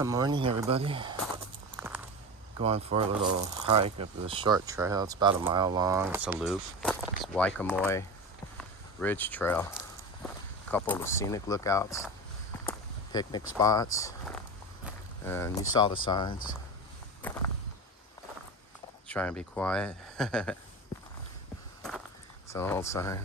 Morning, everybody. Going for a little hike up this short trail. It's about a mile long. It's a loop. It's Waikamoe Ridge Trail. A couple of scenic lookouts, picnic spots, and you saw the signs. Try and be quiet. It's an old sign.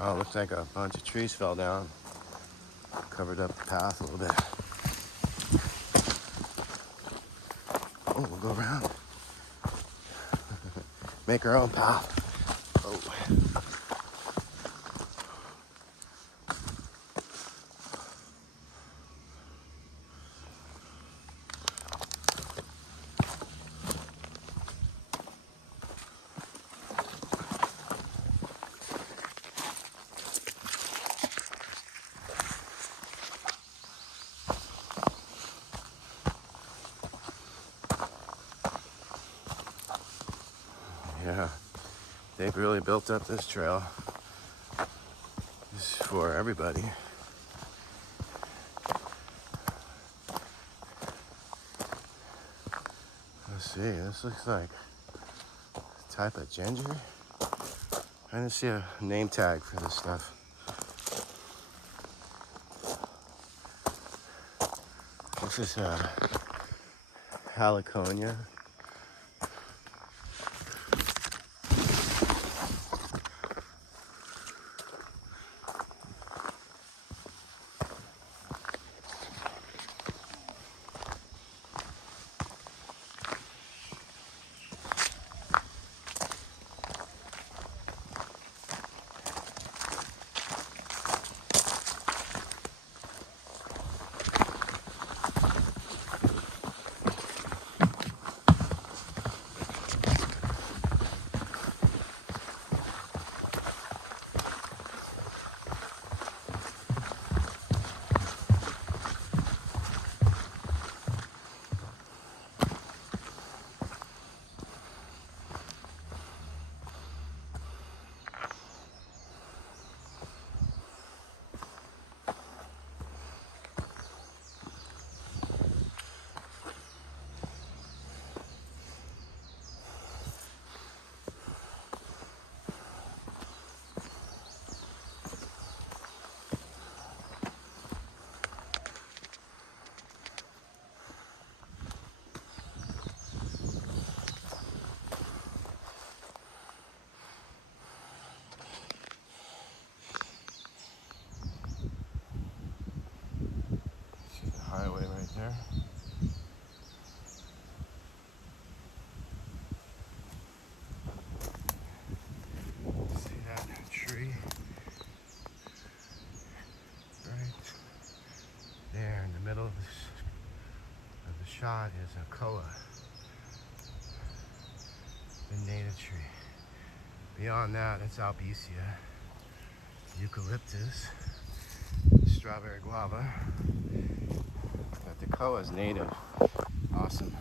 Oh, looks like a bunch of trees fell down. Covered up the path a little bit. Oh, we'll go around. Make our own path. Oh. Yeah, they've really built up this trail. It's for everybody. Let's see, this looks like a type of ginger. I didn't see a name tag for this stuff. This is Haliconia. shot is a koa, the native tree. Beyond that, it's albizia, eucalyptus, strawberry guava. But the koa is native. Awesome.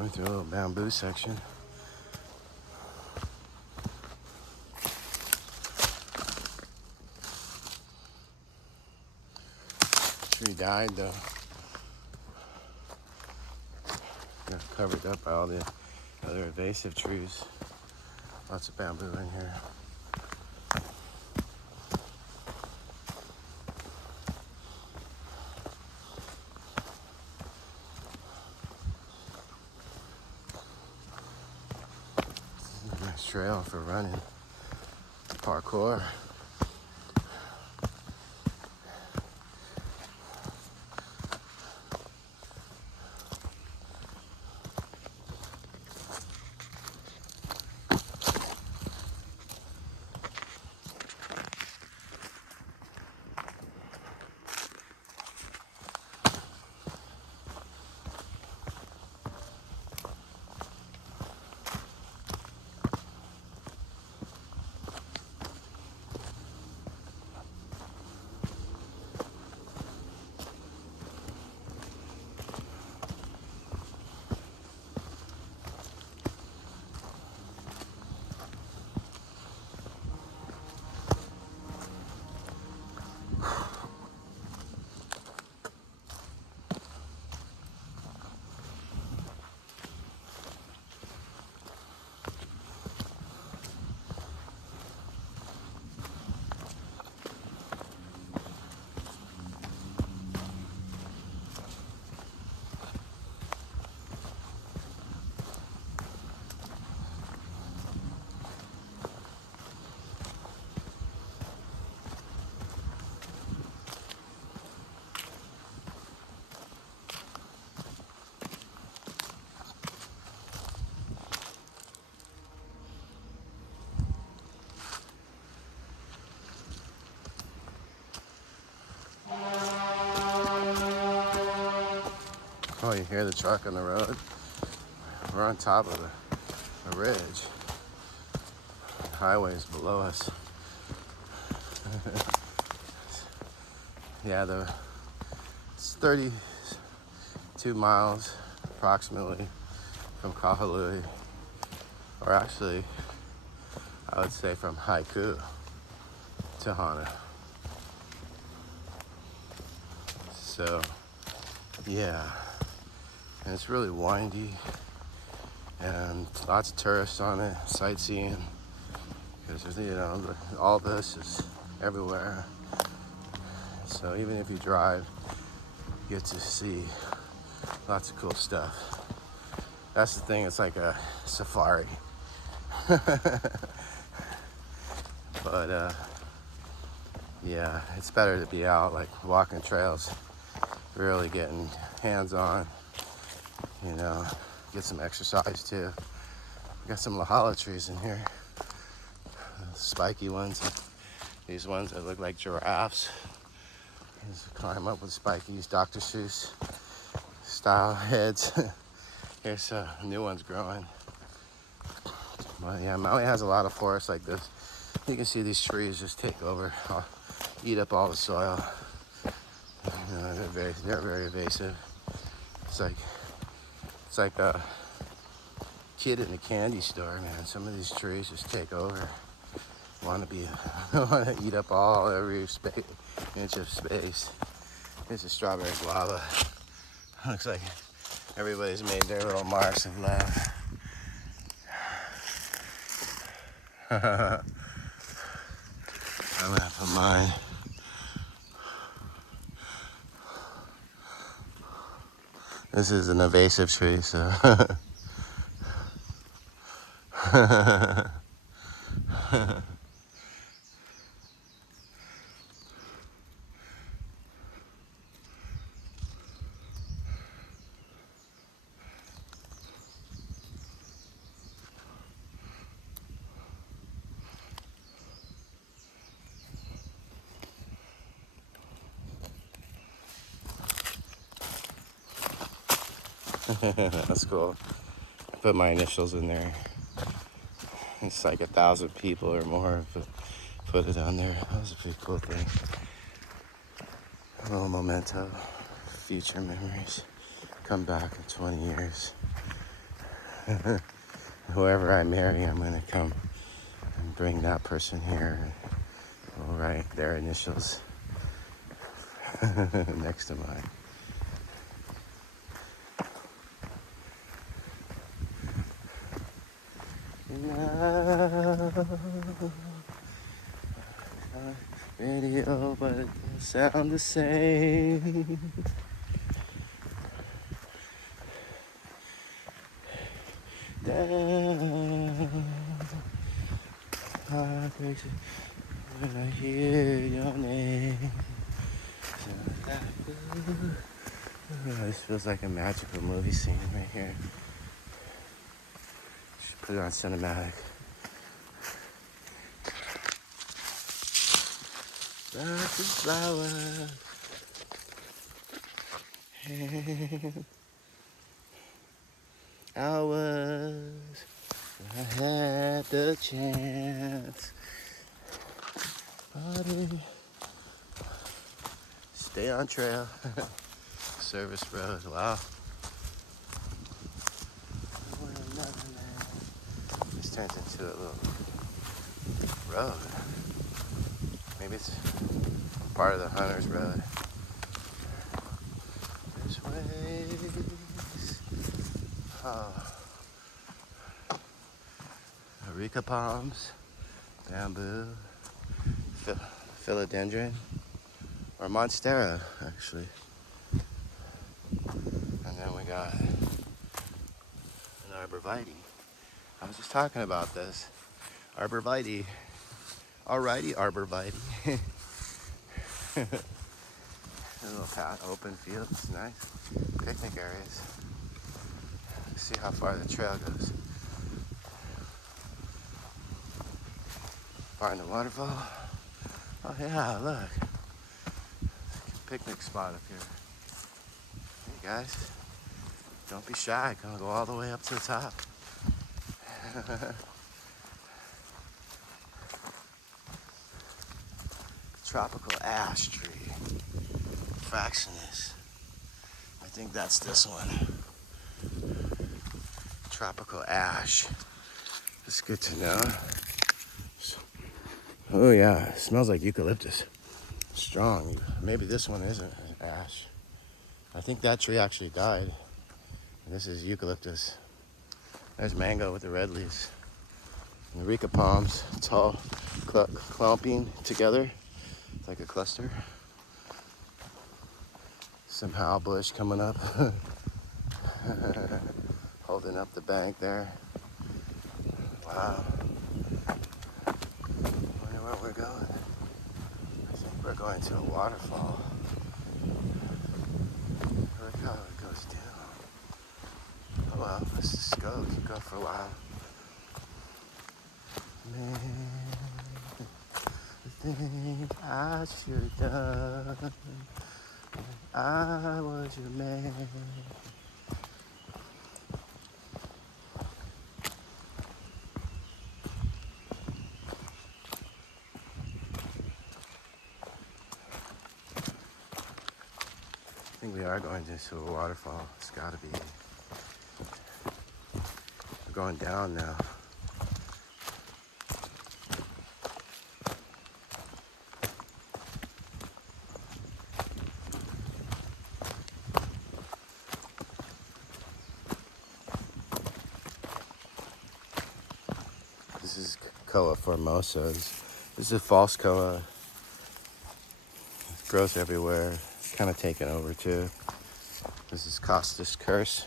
Going through a little bamboo section. Tree died though. Got covered up by all the other invasive trees. Lots of bamboo in here. trail for running. Parkour. Oh, you hear the truck on the road? We're on top of a ridge. The highway's below us. Yeah, it's 32 miles approximately from Kahului, or actually, I would say from Haiku to Hana. So, yeah, and it's really windy and lots of tourists on it, sightseeing, because all this is everywhere. So even if you drive, you get to see lots of cool stuff. That's the thing, it's like a safari. But yeah, it's better to be out, like walking trails, really getting hands-on, get some exercise too. Got some lahala trees in here, spiky ones, these ones that look like giraffes. Just climb up with spiky Dr. Seuss style heads. Here's new ones growing. But yeah, Maui has a lot of forests like this. You can see these trees just take over, eat up all the soil. They're very invasive. It's like a kid in a candy store, man. Some of these trees just take over. Want to eat up every inch of space. Here's a strawberry guava. Looks like everybody's made their little marks of love. I'm gonna put mine. This is an invasive tree, so. That's cool. Put my initials in there. It's like 1,000 people or more put it on there. That was a pretty cool thing. A little memento, future memories. Come back in 20 years. Whoever I marry, I'm gonna come and bring that person here. We'll write their initials next to mine. Radio, but it doesn't sound the same. Down heart breaks when I hear your name. This feels like a magical movie scene right here. Should put it on cinematic. Like a flower. Hours I had the chance. Body. Stay on trail. Service road. Wow. This turns into a little road. Maybe it's part of the hunter's road. There's ways. Oh. Areca palms, bamboo, philodendron, or monstera, actually. And then we got an arborvitae. I was just talking about this. Arborvitae. Alrighty, arborvitae. A little path, open fields, nice. Picnic areas. Let's see how far the trail goes. Find the waterfall. Oh yeah, look. Picnic spot up here. Hey guys, don't be shy. Gonna go all the way up to the top. Tropical ash tree. Fraxinus. I think that's this one. Tropical ash. It's good to know. Oh yeah, it smells like eucalyptus. Strong. Maybe this one isn't ash. I think that tree actually died. This is eucalyptus. There's mango with the red leaves. And the Areca palms. It's all clumping together. It's like a cluster. Some howl bush coming up. Holding up the bank there. Wow. Wonder where we're going. I think we're going to a waterfall. Look how it goes down. Oh well, let's just go. Keep going for a while. Man, the thing I should have done. I was your man. I think we are going into a waterfall. It's gotta be. We're going down now. This is Koa formosa. This is false Koa. It grows everywhere. It's kind of taken over too. This is Costus curse.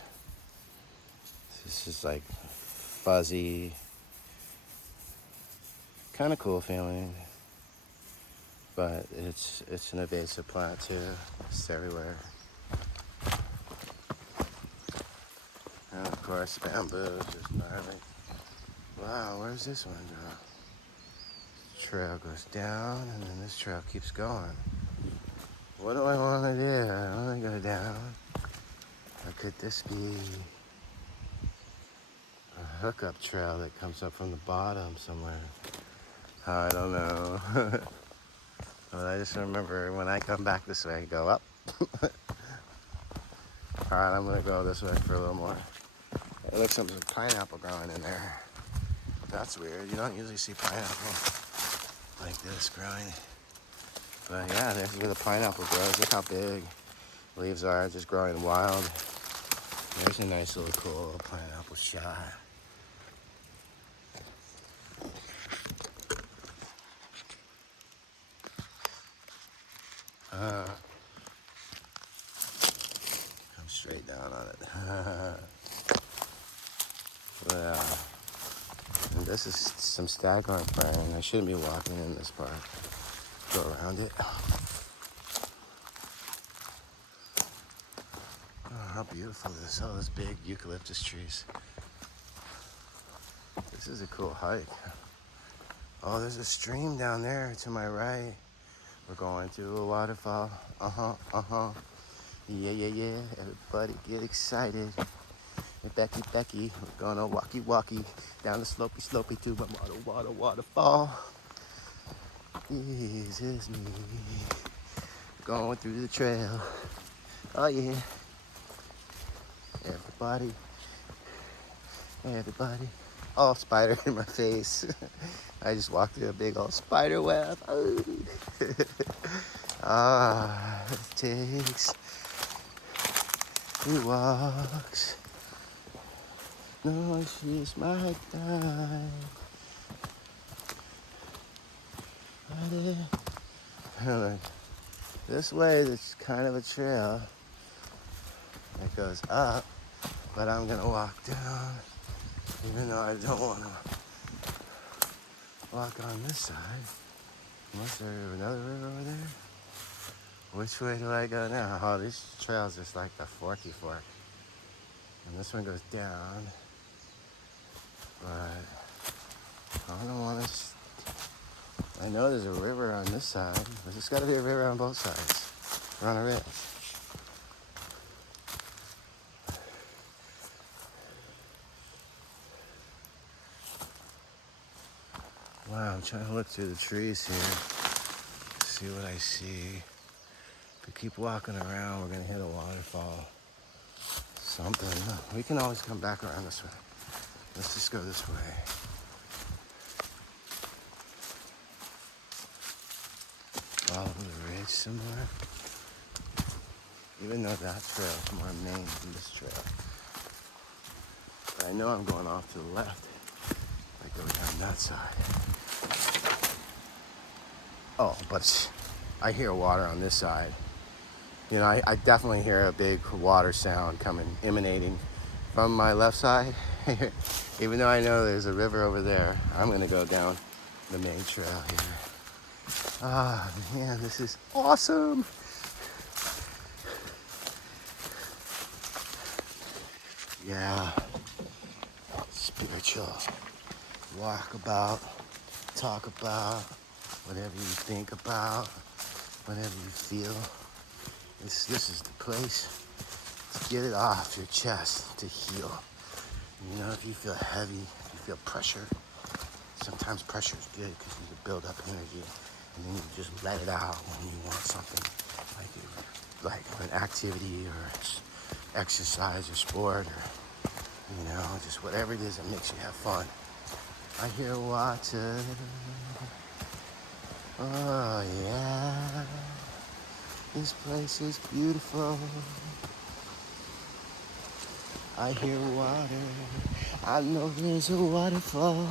This is like fuzzy, kind of cool feeling, but it's an invasive plant too. It's everywhere. And of course, bamboo is just gnarly. Wow, where's this one go? Trail goes down, and then this trail keeps going. What do I want to do? I want to go down. Or could this be a hookup trail that comes up from the bottom somewhere? I don't know. But I just remember when I come back this way, I go up. Alright, I'm going to go this way for a little more. It looks like there's a pineapple growing in there. That's weird. You don't usually see pineapple like this growing. But yeah, there's where the pineapple grows. Look how big leaves are, just growing wild. There's a nice little cool pineapple shot. Come straight down on it. Yeah. And this is some staghorn fern. I shouldn't be walking in this park. Go around it. Oh, how beautiful this is. All those big eucalyptus trees. This is a cool hike. Oh, there's a stream down there to my right. We're going to a waterfall. Yeah, yeah, yeah. Everybody get excited. Hey, Becky, we're gonna walkie down the slopey to a waterfall. This is me going through the trail. Oh yeah. Everybody. Oh, spider in my face. I just walked through a big old spider web. Oh. It takes 2 walks. No, she's my time. This way, there's kind of a trail that goes up, but I'm gonna walk down, even though I don't want to walk on this side. Unless there's another river over there. Which way do I go now? Oh, this trail's just like the Forky Fork. And this one goes down. But I don't want to. I know there's a river on this side, but there's got to be a river on both sides. We're on a ridge. Wow, I'm trying to look through the trees here, see what I see. If we keep walking around, we're gonna hit a waterfall. Something. We can always come back around this way. Let's just go this way. Follow the ridge somewhere. Even though that trail is more main than this trail. But I know I'm going off to the left. I go down that side. Oh, but I hear water on this side. You know, I definitely hear a big water sound emanating from my left side. Even though I know there's a river over there, I'm gonna go down the main trail here. Ah, man, this is awesome. Yeah, spiritual. Walk about, talk about, whatever you think about, whatever you feel. This is the place to get it off your chest, to heal. You know, if you feel heavy, if you feel pressure, sometimes pressure is good because you can build up energy and then you just let it out when you want something like an activity or exercise or sport or, you know, just whatever it is that makes you have fun. I hear water. Oh, yeah. This place is beautiful. I hear water. I know there's a waterfall.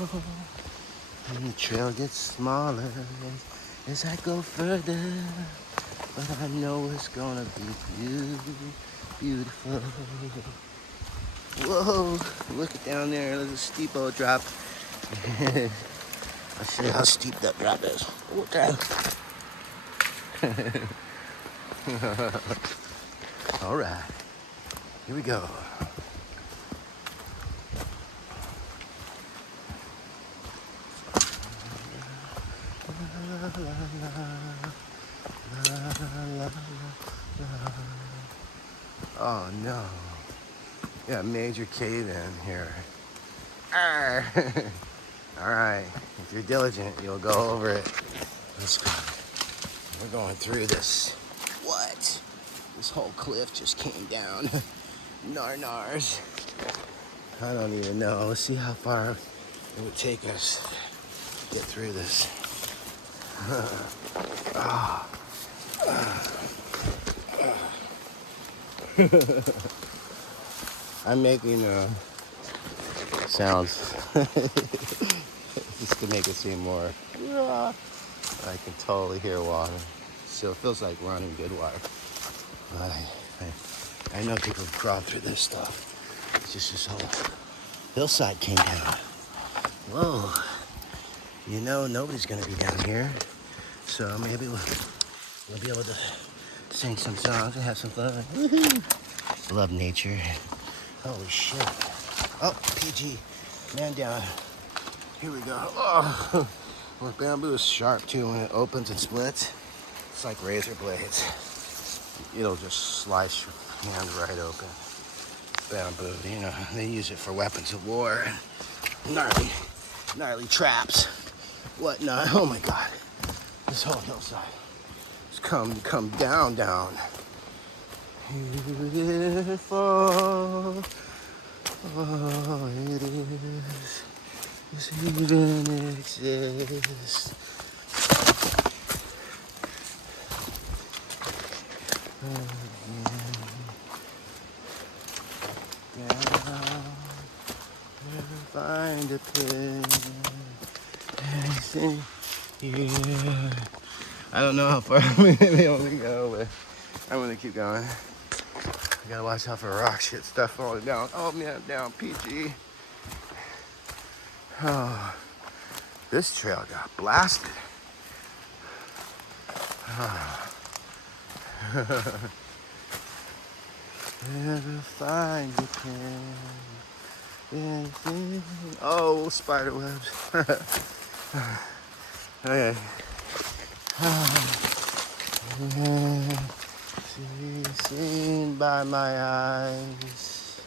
And the trail gets smaller as I go further. But I know it's gonna be beautiful. Whoa, look it down there. There's a steep old drop. I'll show you how steep that drop is. Okay. All right, here we go. Oh no. Yeah, major cave in here. Arr. All right, if you're diligent, you'll go over it. Let's go. We're going through this. What? This whole cliff just came down. Nars. I don't even know. Let's see how far it would take us to get through this. I'm making sounds just to make it seem more. I can totally hear water. Still feels like running good water. But I know people have crawled through this stuff. It's just this whole hillside came down. Whoa, you know nobody's gonna be down here, so maybe we'll be able to sing some songs and have some fun. Woohoo! Love nature. Holy shit. Oh, PG, man down. Here we go. Oh, well, bamboo is sharp too when it opens and splits. It's like razor blades. It'll just slice your hand right open. Bamboo, you know, they use it for weapons of war. Gnarly traps, whatnot. Oh my God, this whole hillside has come down. Beautiful, oh it is, this even exists. Down, never find a place. Yeah. I don't know how far I'm gonna be able to go, but I'm gonna keep going. I gotta watch out for rock shit stuff falling down. Oh man, down PG. Oh, this trail got blasted. Oh. Never find a pen. Oh, spider webs. Okay. Seen by my eyes.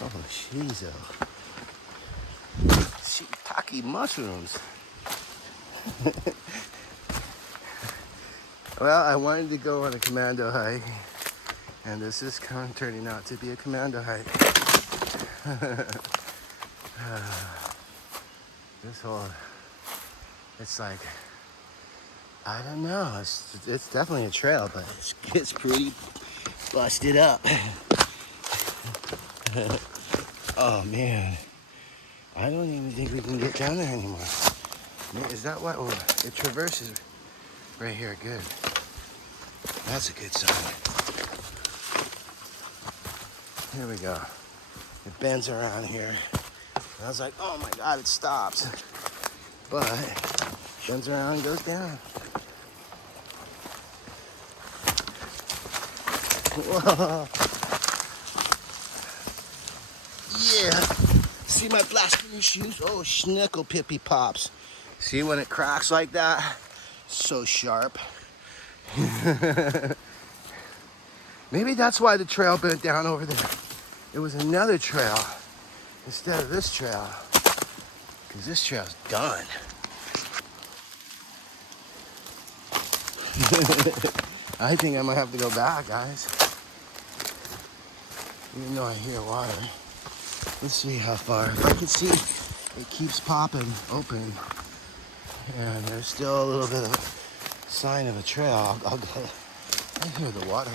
Oh, shizo. Shiitake mushrooms. Well, I wanted to go on a commando hike, and this is turning out to be a commando hike. This whole, it's like, I don't know, it's definitely a trail, but it's pretty busted up. Oh man, I don't even think we can get down there anymore. Is that what, oh, it traverses right here, good. That's a good sign. Here we go. It bends around here. I was like, oh my God, it stops. But it bends around and goes down. Whoa. Yeah. See my blasphemy shoes? Oh, schnickle pippy pops. See when it cracks like that? So sharp. Maybe that's why the trail bent down over there. It was another trail instead of this trail, because this trail's done. I think I might have to go back, guys. Even though I hear water. Let's see how far. If I can see, it keeps popping open, and there's still a little bit of sign of a trail. I'll get it. I hear the water.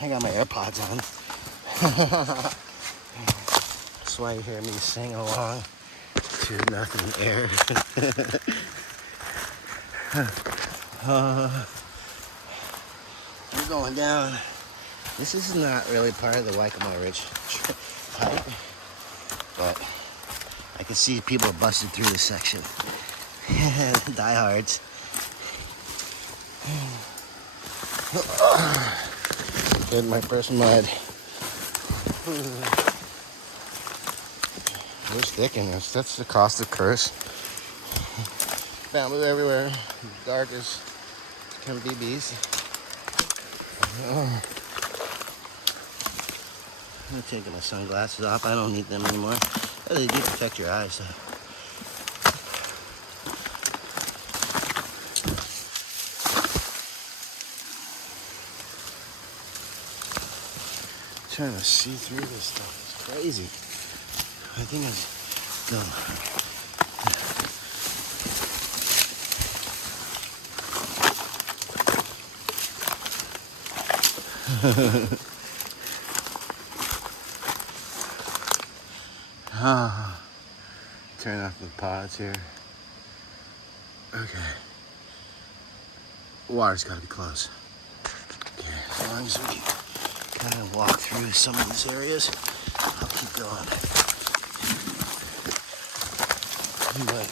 I got my AirPods on. That's why you hear me sing along to nothing air. We're going down. This is not really part of the Waikamo Ridge hike, but I can see people busted through this section. Diehards. Get my first mud. There's thick in this. That's the caustic curse. Bamboo everywhere. Dark as can be bees. I'm taking my sunglasses off. I don't need them anymore. Oh, they do protect your eyes, though. Trying to see through this stuff. It's crazy. I think it's done. Turn off the pods here. Okay. Water's gotta be close. Okay, as long as we kind of walk through some of these areas, I'll keep going. But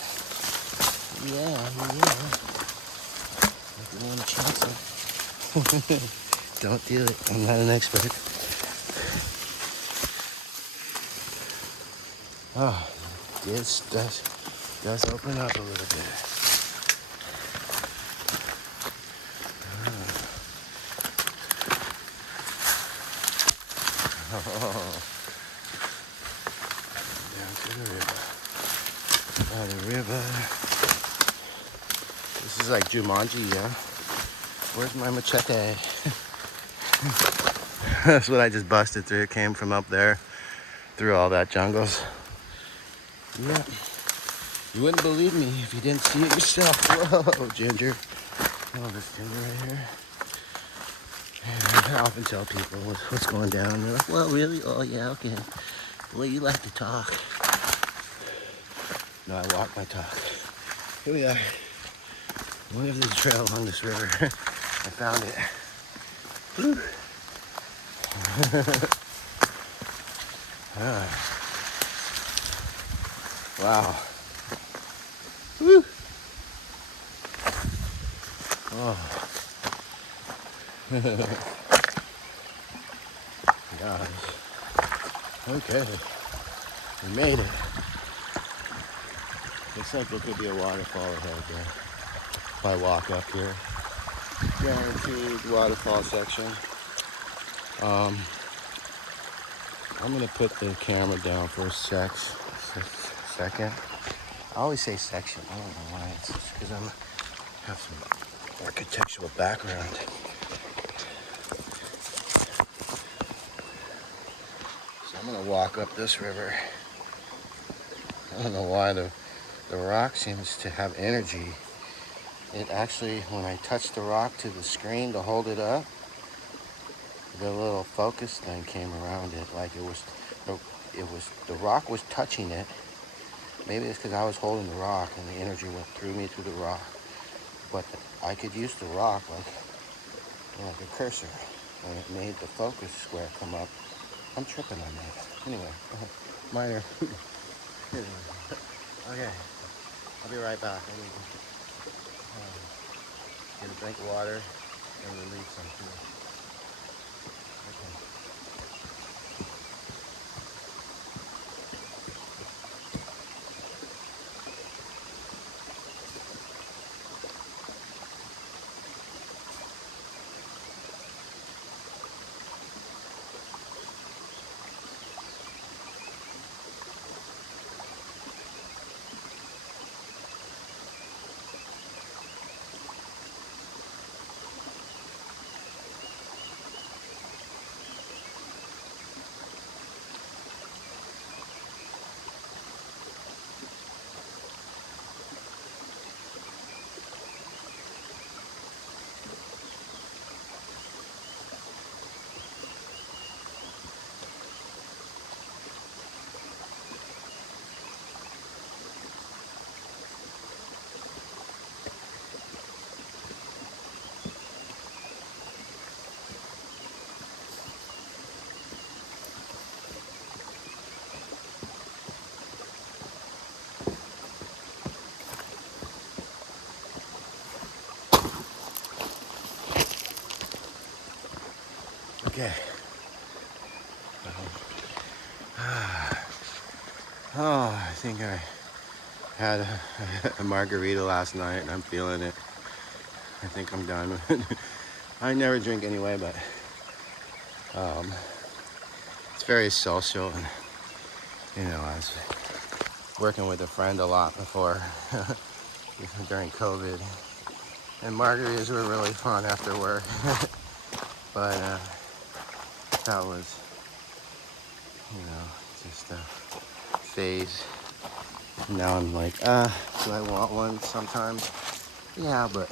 yeah, if you want to chance it, don't do it. I'm not an expert. Oh, this does open up a little bit. Oh, down to the river. Oh, the river. This is like Jumanji, yeah? Where's my machete? That's what I just busted through. It came from up there, through all that jungles. Yeah. You wouldn't believe me if you didn't see it yourself. Whoa, ginger. Oh, this ginger right here. And I often tell people what's going down. They're like, well, really? Oh, yeah, okay. Well, you like to talk. No, I walk my talk. Here we are. One of the trail along this river. I found it. Woo. Wow. Woo. Oh. Gosh. Okay. We made it. Looks like there could be a waterfall ahead there. If I walk up here. Guaranteed waterfall section. I'm gonna put the camera down for a second. I always say section. I don't know why. It's just because I'm have some architectural background. So I'm gonna walk up this river. I don't know why the rock seems to have energy. It actually, when I touched the rock to the screen to hold it up, the little focus thing came around it, like the rock was touching it. Maybe it's because I was holding the rock and the energy went through me through the rock. But I could use the rock like a cursor, and it made the focus square come up. I'm tripping on that. Anyway, minor. Okay, I'll be right back. I need to get a drink of water and release some food. Okay. Okay. Oh, I think I had a margarita last night and I'm feeling it. I think I'm done. I never drink anyway, but it's very social, and I was working with a friend a lot before during COVID, and margaritas were really fun after work. But that was, just a phase. Now I'm like, do I want one sometimes? Yeah, but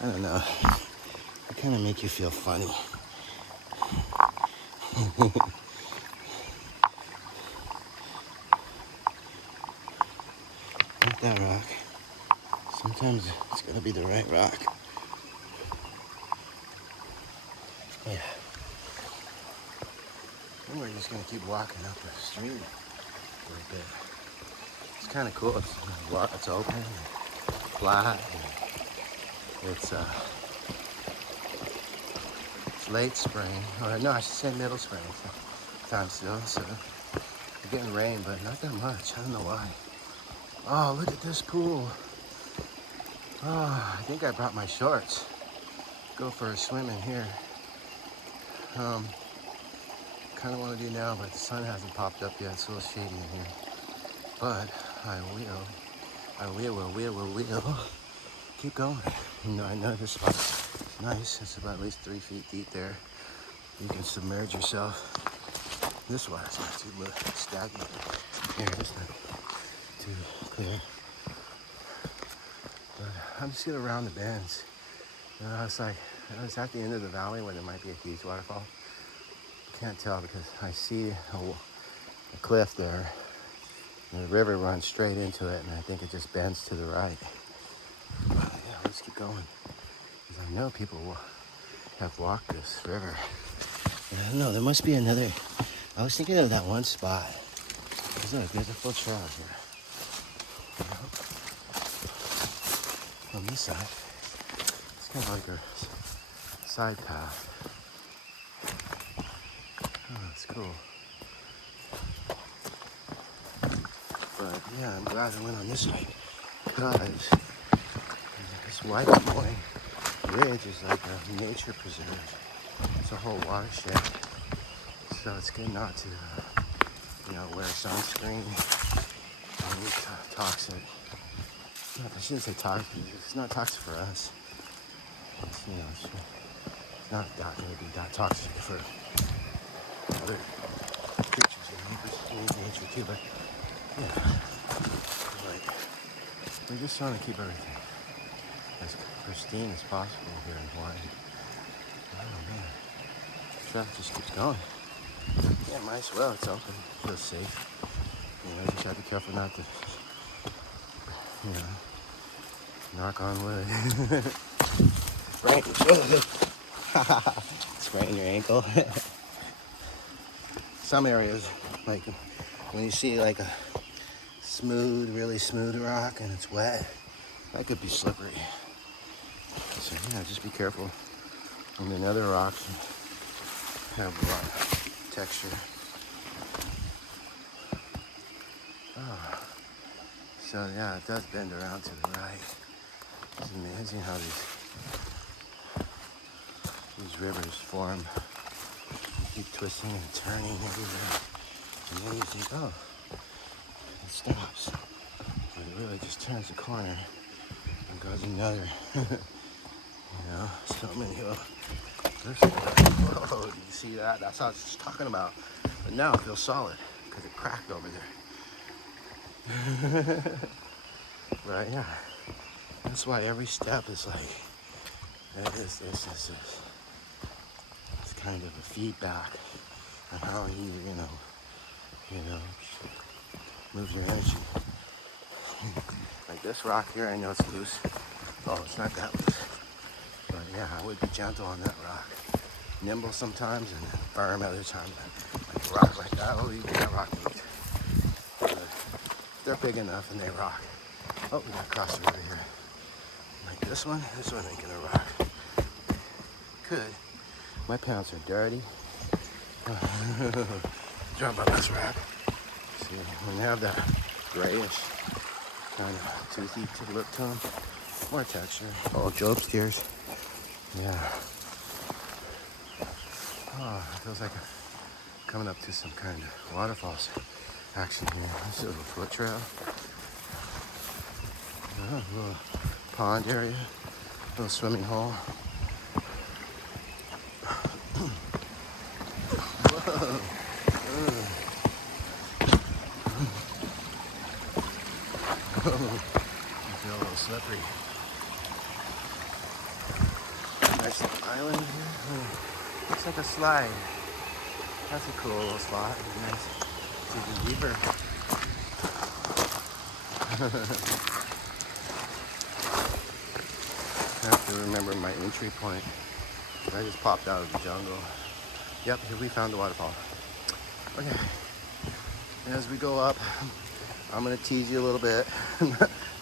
I don't know. They kind of make you feel funny. Not that rock. Sometimes it's gonna be the right rock. Yeah. And we're just gonna keep walking up the stream for a bit. It's kind of cool. It's open, flat. It's late spring, or no, I should say middle spring time still. So we're getting rain, but not that much. I don't know why. Oh, look at this pool. Oh, I think I brought my shorts. Go for a swim in here. Kind of want to do now, but the sun hasn't popped up yet. It's a little shady in here. But I will keep going. You know, I know this spot's nice. It's about at least 3 feet deep there. You can submerge yourself. This water's not too stagnant. Here, it's not too clear. But I'm just gonna round the bends. You know, it's like, it's at the end of the valley where there might be a huge waterfall. Can't tell because I see a cliff there. And the river runs straight into it, and I think it just bends to the right. But yeah, let's keep going. Because I know people have walked this river. And I don't know, there must be another. I was thinking of that one spot. There's a full trail here. On this side, it's kind of like a side path. Oh, that's cool. But yeah, I'm glad I went on this way because this Waikimoi Ridge is like a nature preserve. It's a whole watershed, so it's good not to, wear sunscreen. Toxic. I shouldn't say toxic. It's not toxic for us. It's, it's not going to be that toxic for other creatures, in nature too. But yeah, like we're just trying to keep everything as pristine as possible here in Hawaii. Oh man, traffic just keeps going. Yeah, might as well. It's open. It feels safe. Just have to be careful not to, knock on wood. Sprain your ankle. Some areas, like when you see like a really smooth rock and it's wet, that could be slippery. So yeah, just be careful. And then other rocks have a lot of texture. Oh. So yeah, it does bend around to the right. It's amazing how these rivers form. You keep twisting and turning everywhere. And then you think, oh, it stops. But it really just turns the corner and goes another. So many. Whoa, do you see that? That's what I was just talking about. But now it feels solid because it cracked over there. Right, yeah. That's why every step is like, it's kind of a feedback on how you move your energy. Like this rock here, I know it's loose. Oh, it's not that loose. But yeah, I would be gentle on that rock. Nimble sometimes and firm other times. Like a rock like that, oh, you get that rock moved. They're big enough and they rock. Oh, we gotta cross the river here. Like this one ain't gonna rock. Could. My pants are dirty. Jump on this rock. See, when they have that grayish kind of toothy look to them, more texture. Oh, Job steers. Yeah. Oh, it feels like coming up to some kind of waterfalls action here. This is a little foot trail. A little pond area, little swimming hole. Whoa. I feel a little slippery. Nice little island here. Looks like a slide. That's a cool little spot. Nice. It's even deeper. I have to remember my entry point. I just popped out of the jungle. Yep, here we found the waterfall. Okay. And as we go up, I'm gonna tease you a little bit.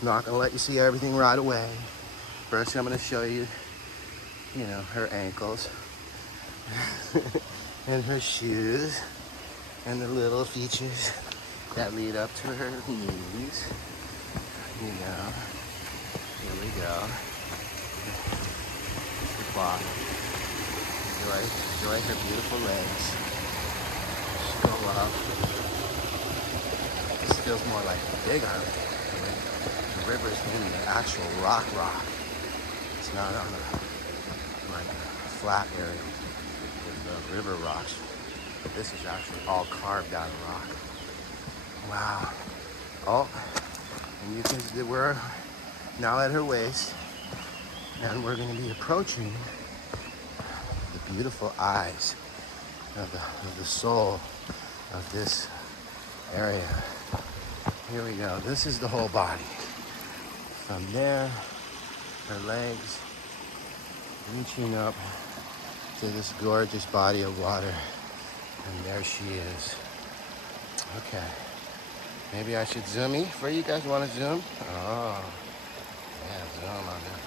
Not gonna let you see everything right away. First, I'm gonna show you, her ankles and her shoes and the little features that lead up to her knees. Here we go. Walk. Enjoy her beautiful legs. Just go up. This feels more like a big arm. The river's in the actual rock. It's not on the flat area with the river rocks. This is actually all carved out of rock. Wow. Oh, and you can see we're now at her waist, and we're going to be approaching the beautiful eyes of the soul of this area. Here we go. This is the whole body. From there, her legs reaching up to this gorgeous body of water. And there she is. Okay. Maybe I should zoom in for you guys. Want to zoom? Oh, yeah, zoom on there.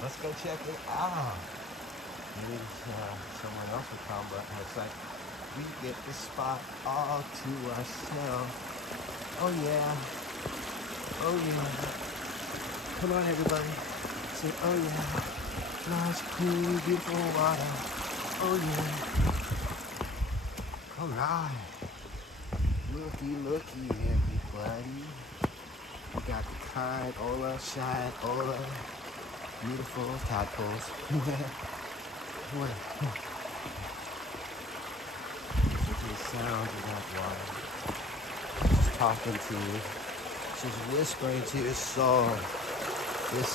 Let's go check it out. Maybe someone else will come, but it's like we get the spot all to ourselves. Oh yeah. Oh yeah. Come on, everybody. Say, oh yeah. Nice, cool, beautiful water. Oh yeah. All right. Looky, everybody. We got the kind, Ola, shine, Ola. Beautiful tadpoles. What? Listen to the sounds of that water. She's talking to you. She's whispering to your soul. This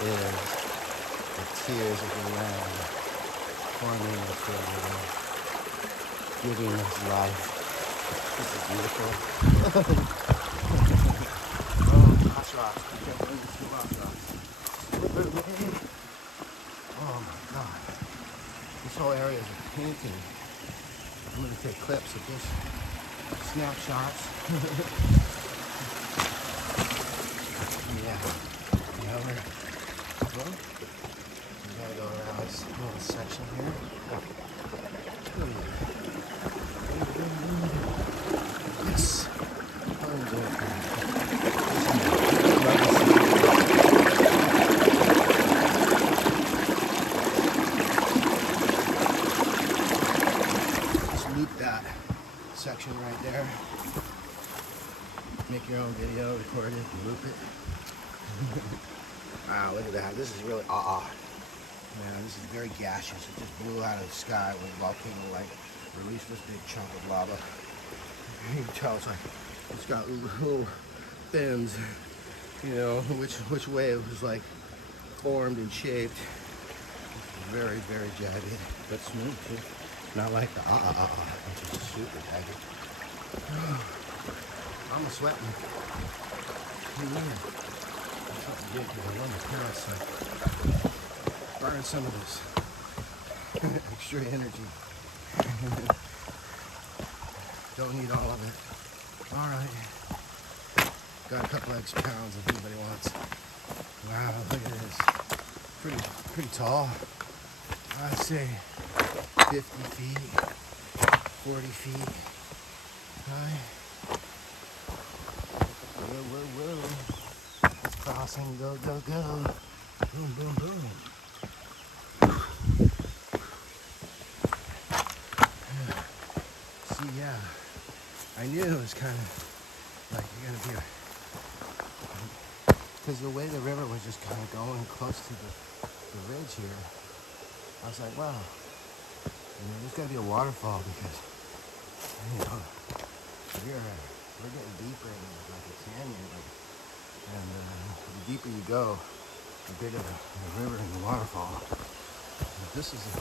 is the tears of the land forming the river, giving us life. This is beautiful. Oh, hot rocks. I can't believe it's too hot rocks. Oh my God. This whole area is a painting. I'm going to take clips of this. Snapshots. Yeah. We gotta go around this little section here. Yes. Just loop that section right there. Make your own video, record it, loop it. Wow, look at that. This is really man, this is very gaseous. It just blew out of the sky when the volcano released this big chunk of lava. You can tell it's got little fins, which way it was formed and shaped. It's very, very jagged, but smooth too. Not like the which is super jagged. I'm sweating. Get to the one parasite. Burn some of this extra energy. Don't need all of it. All right. Got a couple extra pounds if anybody wants. Wow, look at this. Pretty tall. I'd say 50 feet, 40 feet high. Whoa. Crossing, go. Boom, boom, boom. See, yeah. I knew it was kind of you're going to be because the way the river was just kind of going close to the ridge here, I was like, wow, there's got to be a waterfall because, we're getting deeper in a canyon. And the deeper you go, the bigger the river and the waterfall. But this is a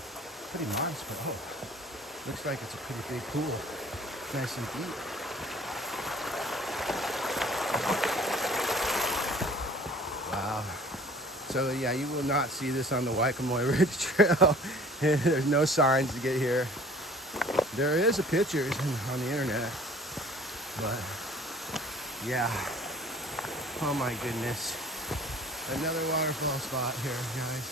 pretty modest, but looks like it's a pretty big pool. Nice and deep. Wow. So yeah, you will not see this on the Waikamoy Ridge Trail. There's no signs to get here. There is a pictures on the internet, but yeah. Oh my goodness. Another waterfall spot here, guys.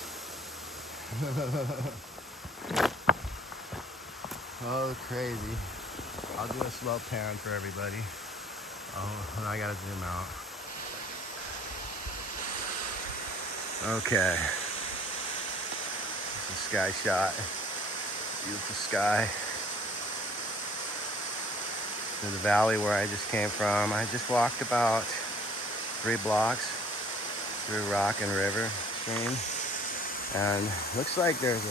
Oh, crazy. I'll do a slow pan for everybody. Oh, and I gotta zoom out. Okay. This is a sky shot. Beautiful sky. In the valley where I just came from. I just walked about 3 blocks through Rock and River stream. And looks like there's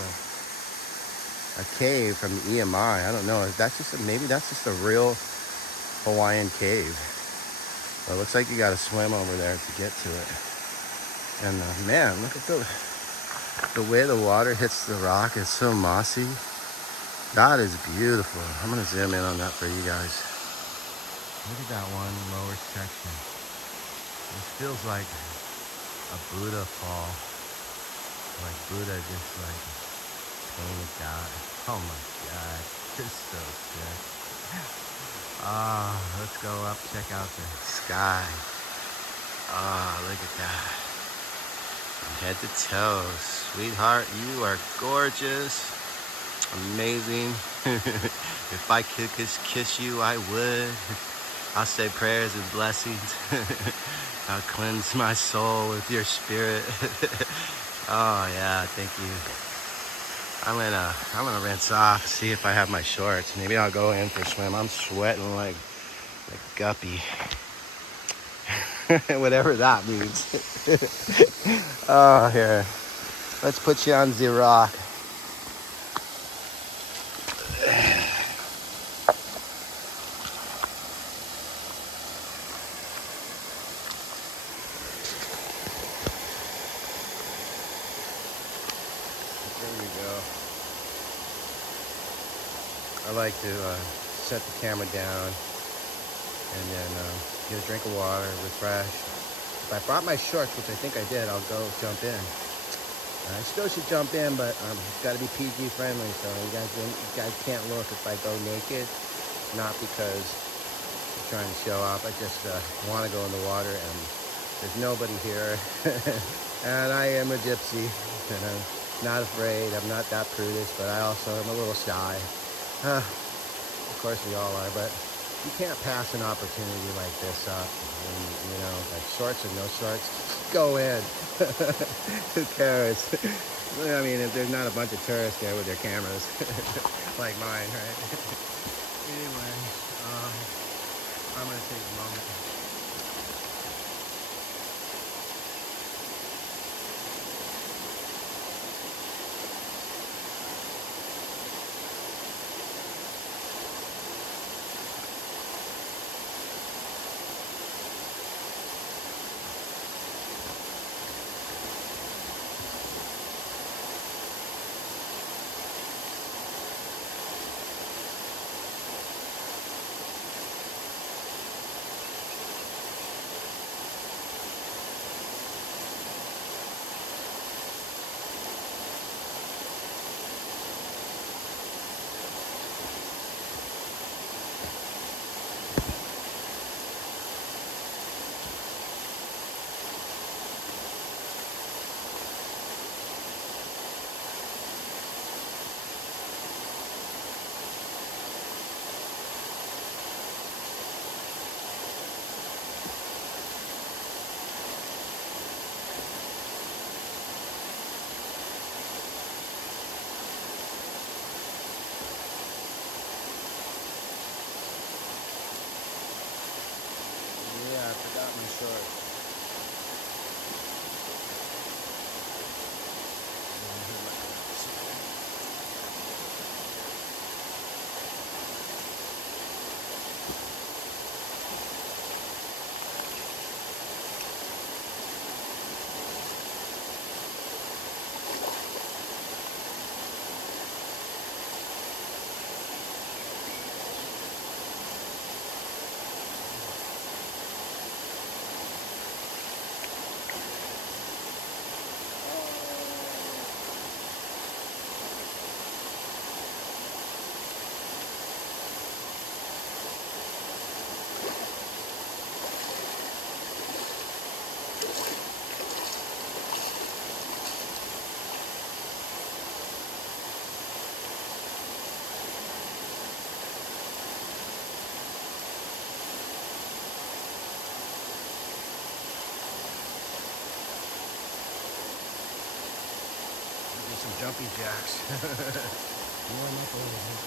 a cave from the EMI. I don't know. That's just maybe that's just a real Hawaiian cave. But it looks like you got to swim over there to get to it. And man, look at the way the water hits the rock. It's so mossy. That is beautiful. I'm gonna zoom in on that for you guys. Look at that one lower section. This feels like a Buddha fall. Like Buddha just like painted that. Oh my God, this is so sick. Let's go up, check out the sky. Look at that. From head to toe. Sweetheart, you are gorgeous. Amazing. If I could kiss you, I would. I'll say prayers and blessings. I'll cleanse my soul with your spirit. Oh yeah, thank you. I'm gonna rinse off, see if I have my shorts. Maybe I'll go in for a swim. I'm sweating like a guppy. Whatever that means. Oh, here. Let's put you on the rock. There we go. I like to set the camera down and then get a drink of water, refresh. If I brought my shorts, which I think I did, I'll go jump in. I still should jump in, but it's got to be PG friendly, so you guys can't look if I go naked. Not because I'm trying to show off. I just want to go in the water, and there's nobody here. And I am a gypsy, and I'm not afraid. I'm not that prudish, but I also am a little shy. Of course we all are, but you can't pass an opportunity like this up. And, you know, like shorts or no shorts, go in. Who cares? I mean, if there's not a bunch of tourists there with their cameras, like mine, right? Anyway, I'm gonna take a moment. some jumpy jacks. Warm up a little bit.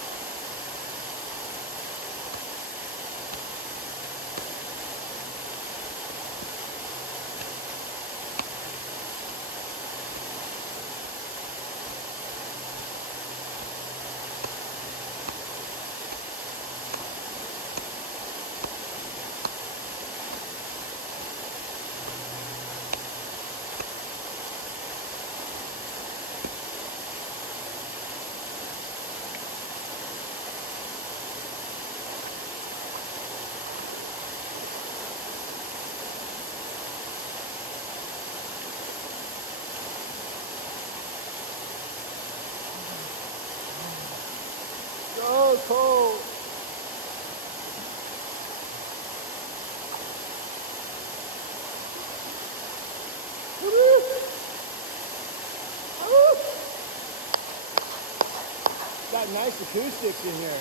So cold. Got nice acoustics in here.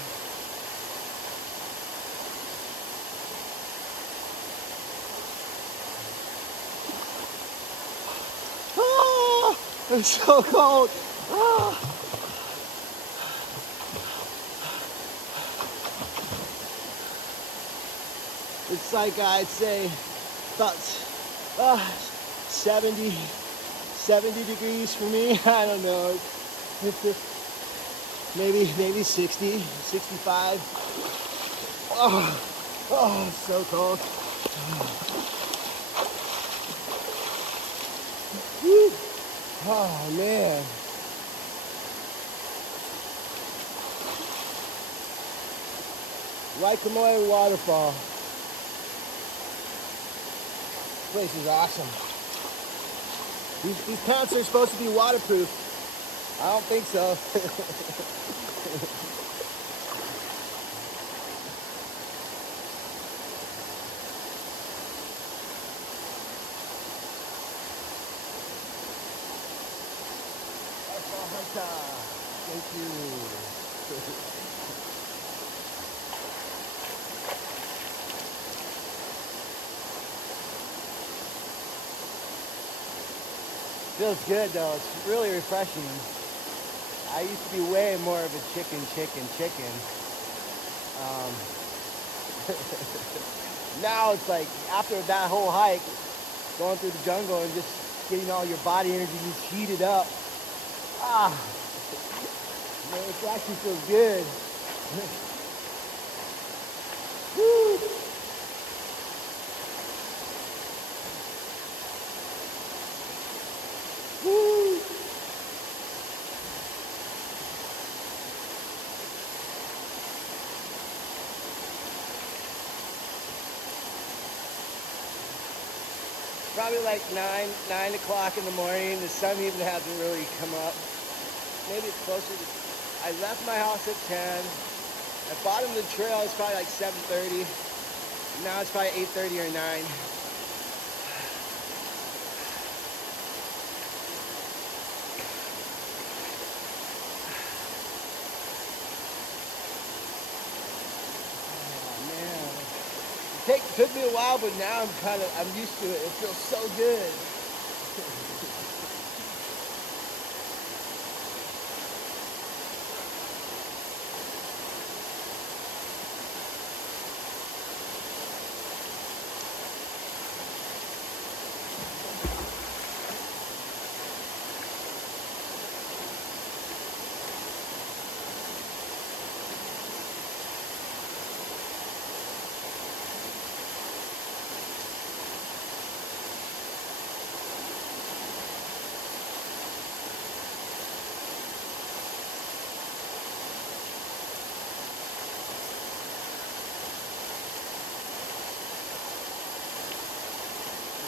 Oh, it's so cold. Oh. It's like I'd say about 70 degrees for me. I don't know. Maybe 60, 65. Oh, it's so cold. Oh man. Waikamoe Waterfall. This place is awesome. These pants are supposed to be waterproof. I don't think so. Thank you. Feels good though. It's really refreshing. I used to be way more of a chicken. Now it's like after that whole hike, going through the jungle and just getting all your body energy just heated up. Man, it actually feels good. Woo. Woo. Probably like 9 o'clock in the morning. The sun even hasn't really come up. Maybe it's closer to, I left my house at 10. At bottom of the trail, it's probably like 7:30. Now it's probably 8:30 or 9. It took me a while, but now I'm used to it. It feels so good.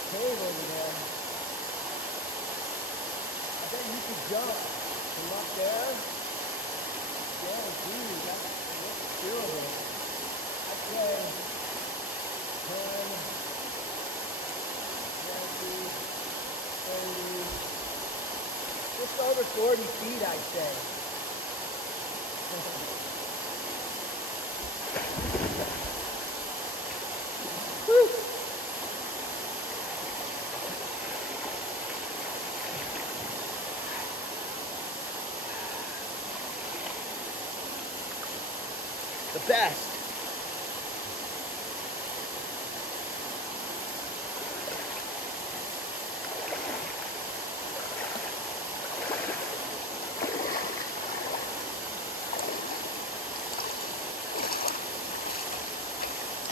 Cave over there. I bet you could jump from up there. Yeah, dude, that's doable. I'd say 10, 20, 30, just over 40 feet, I'd say. Woo! The best.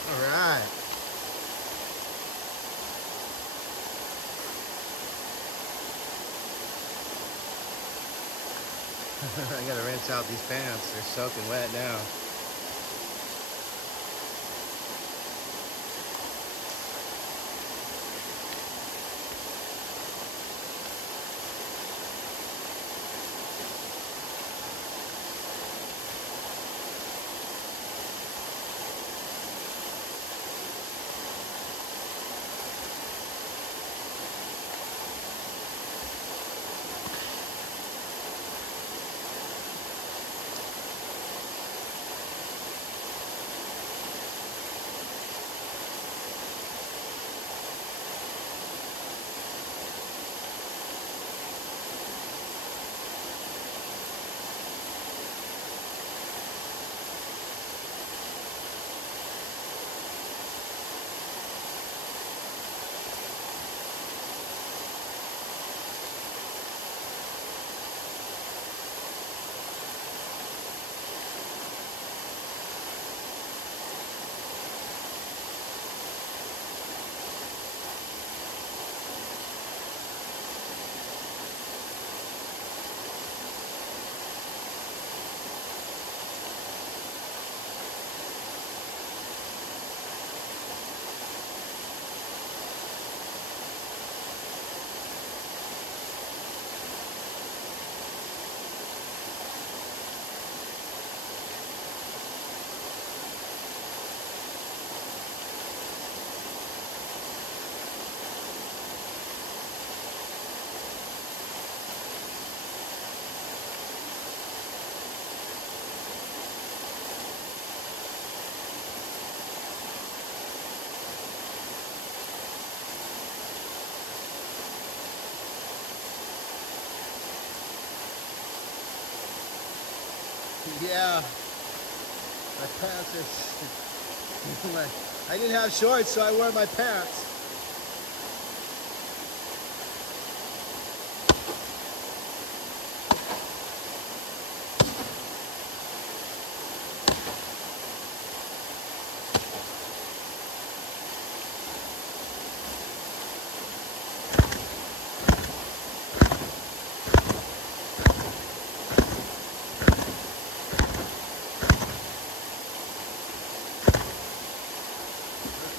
All right. I gotta rinse out these pants. They're soaking wet now. Yeah, my pants are. I didn't have shorts, so I wore my pants.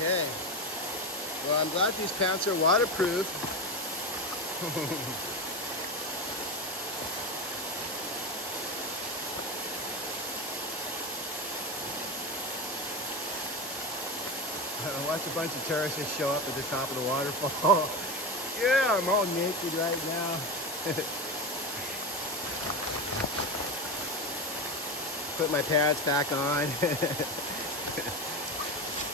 Okay. Well, I'm glad these pants are waterproof. Watch a bunch of tourists just show up at the top of the waterfall. Yeah, I'm all naked right now. Put my pants back on.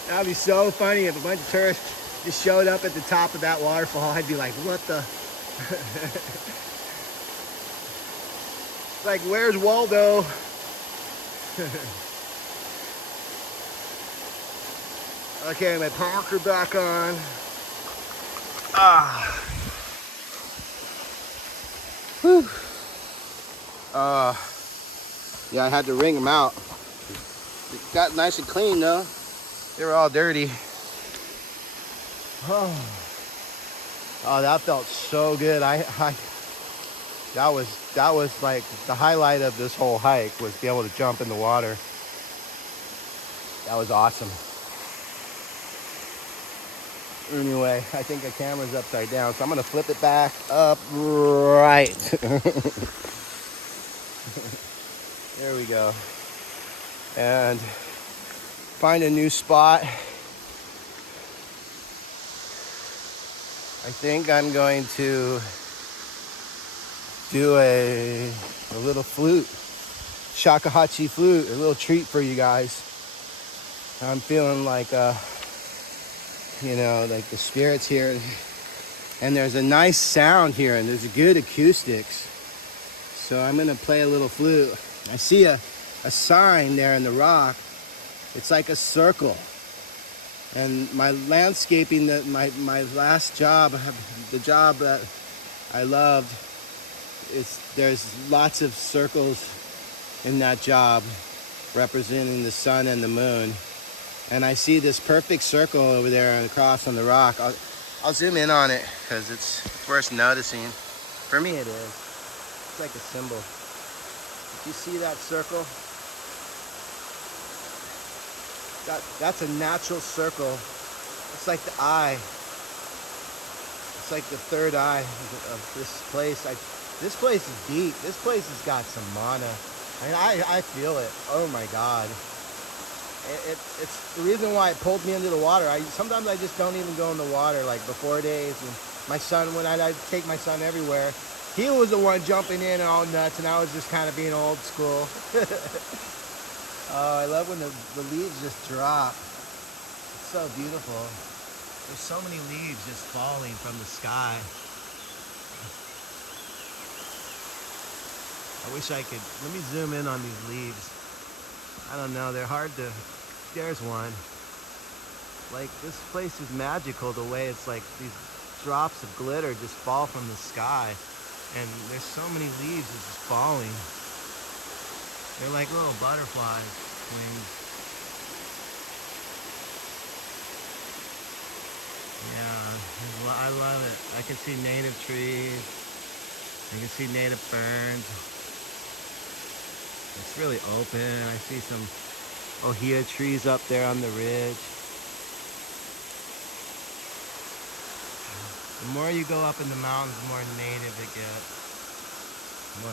That'd be so funny if a bunch of tourists just showed up at the top of that waterfall. I'd be like, what the? Like, where's Waldo? Okay, my pants are back on. Whew. Yeah, I had to wring them out. It got nice and clean though. They were all dirty. Oh, that felt so good. That was like the highlight of this whole hike, was be able to jump in the water. That was awesome. Anyway, I think the camera's upside down, so I'm gonna flip it back up right. There we go. And find a new spot. I think I'm going to do a little flute, shakuhachi flute, a little treat for you guys. I'm feeling like, like the spirits here. And there's a nice sound here, and there's good acoustics. So I'm gonna play a little flute. I see a sign there in the rock It's like a circle. And my landscaping, that my last job, the job that I loved, there's lots of circles in that job representing the sun and the moon. And I see this perfect circle over there across on the rock. I'll zoom in on it because it's worth noticing. For me it is. It's like a symbol. If you see that circle, that's a natural circle. It's like the eye. It's like the third eye of this place. This place is deep. This place has got some mana. I mean, I feel it. Oh my God. It's the reason why it pulled me into the water. Sometimes I just don't even go in the water, like before days. And my son, when I'd take my son everywhere, he was the one jumping in and all nuts, and I was just kind of being old school. Oh, I love when the leaves just drop. It's so beautiful. There's so many leaves just falling from the sky. I wish I could. Let me zoom in on these leaves. I don't know, they're hard to. There's one. Like, this place is magical the way it's like these drops of glitter just fall from the sky. And there's so many leaves just falling. They're like little butterflies' wings. Yeah, I love it. I can see native trees. I can see native ferns. It's really open. I see some ohia trees up there on the ridge. The more you go up in the mountains, the more native it gets. The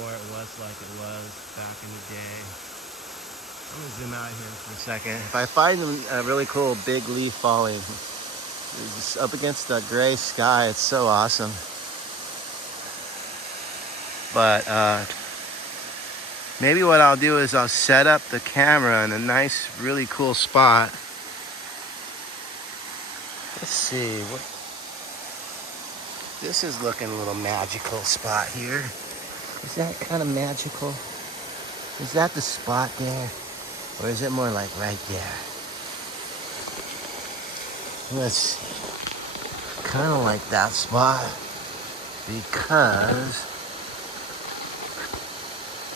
more it was like it was back in the day. I'm gonna zoom out here for a second. If I find a really cool big leaf falling, it's up against the gray sky, it's so awesome. But maybe what I'll do is I'll set up the camera in a nice, really cool spot. Let's see. This is looking a little magical spot here. Is that kind of magical? Is that the spot there? Or is it more like right there? Let's kind of like that spot because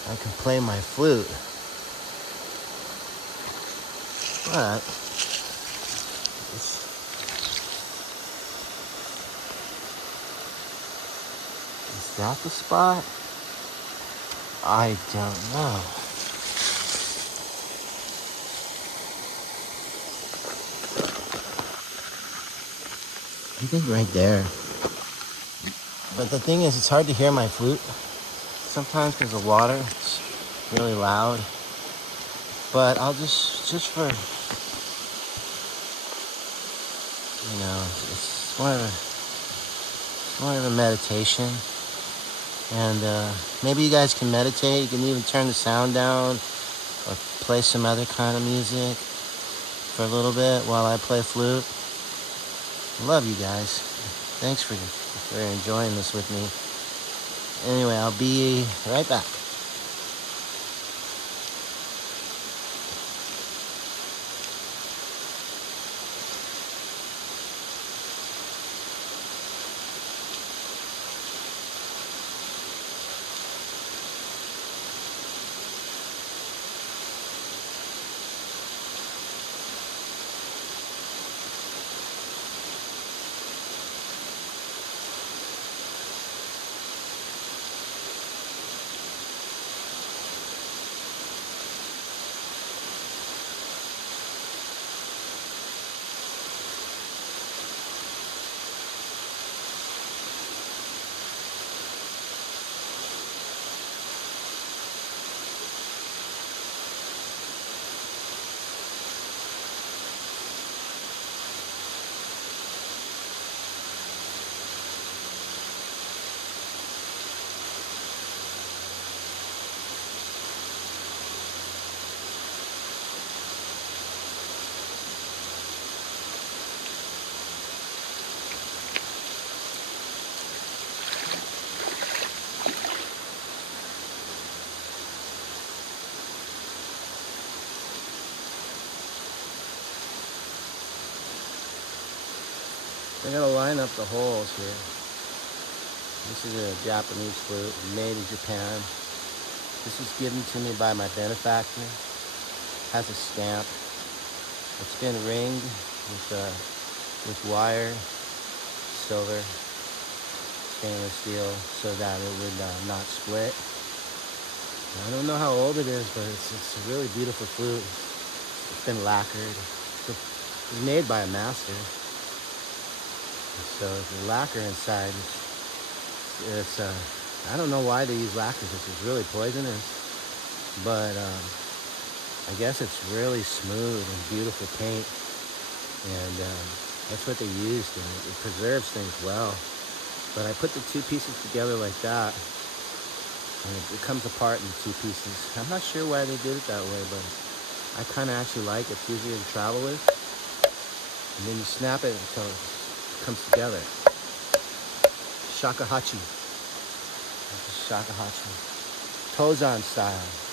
I can play my flute. But is that the spot? I don't know. I think right there. But the thing is, it's hard to hear my flute sometimes because the water is really loud. But I'll just for, you know, it's more of a meditation. And maybe you guys can meditate. You can even turn the sound down or play some other kind of music for a little bit while I play flute. Love you guys. Thanks for enjoying this with me. Anyway, I'll be right back. I'm gonna line up the holes here. This is a Japanese flute made in Japan. This was given to me by my benefactor. Has a stamp. It's been ringed with wire, silver, stainless steel, so that it would not split. I don't know how old it is, but it's a really beautiful flute. It's been lacquered. It's made by a master. So the lacquer inside, it's I don't know why they use lacquer. This is really poisonous, but I guess it's really smooth and beautiful paint, and that's what they used, and it preserves things well. But I put the two pieces together like that, and it comes apart in two pieces. I'm not sure why they did it that way, but I kind of actually like it. It's easier to travel with, and then you snap it until it comes together. Shakuhachi. Shakuhachi. Tozan style.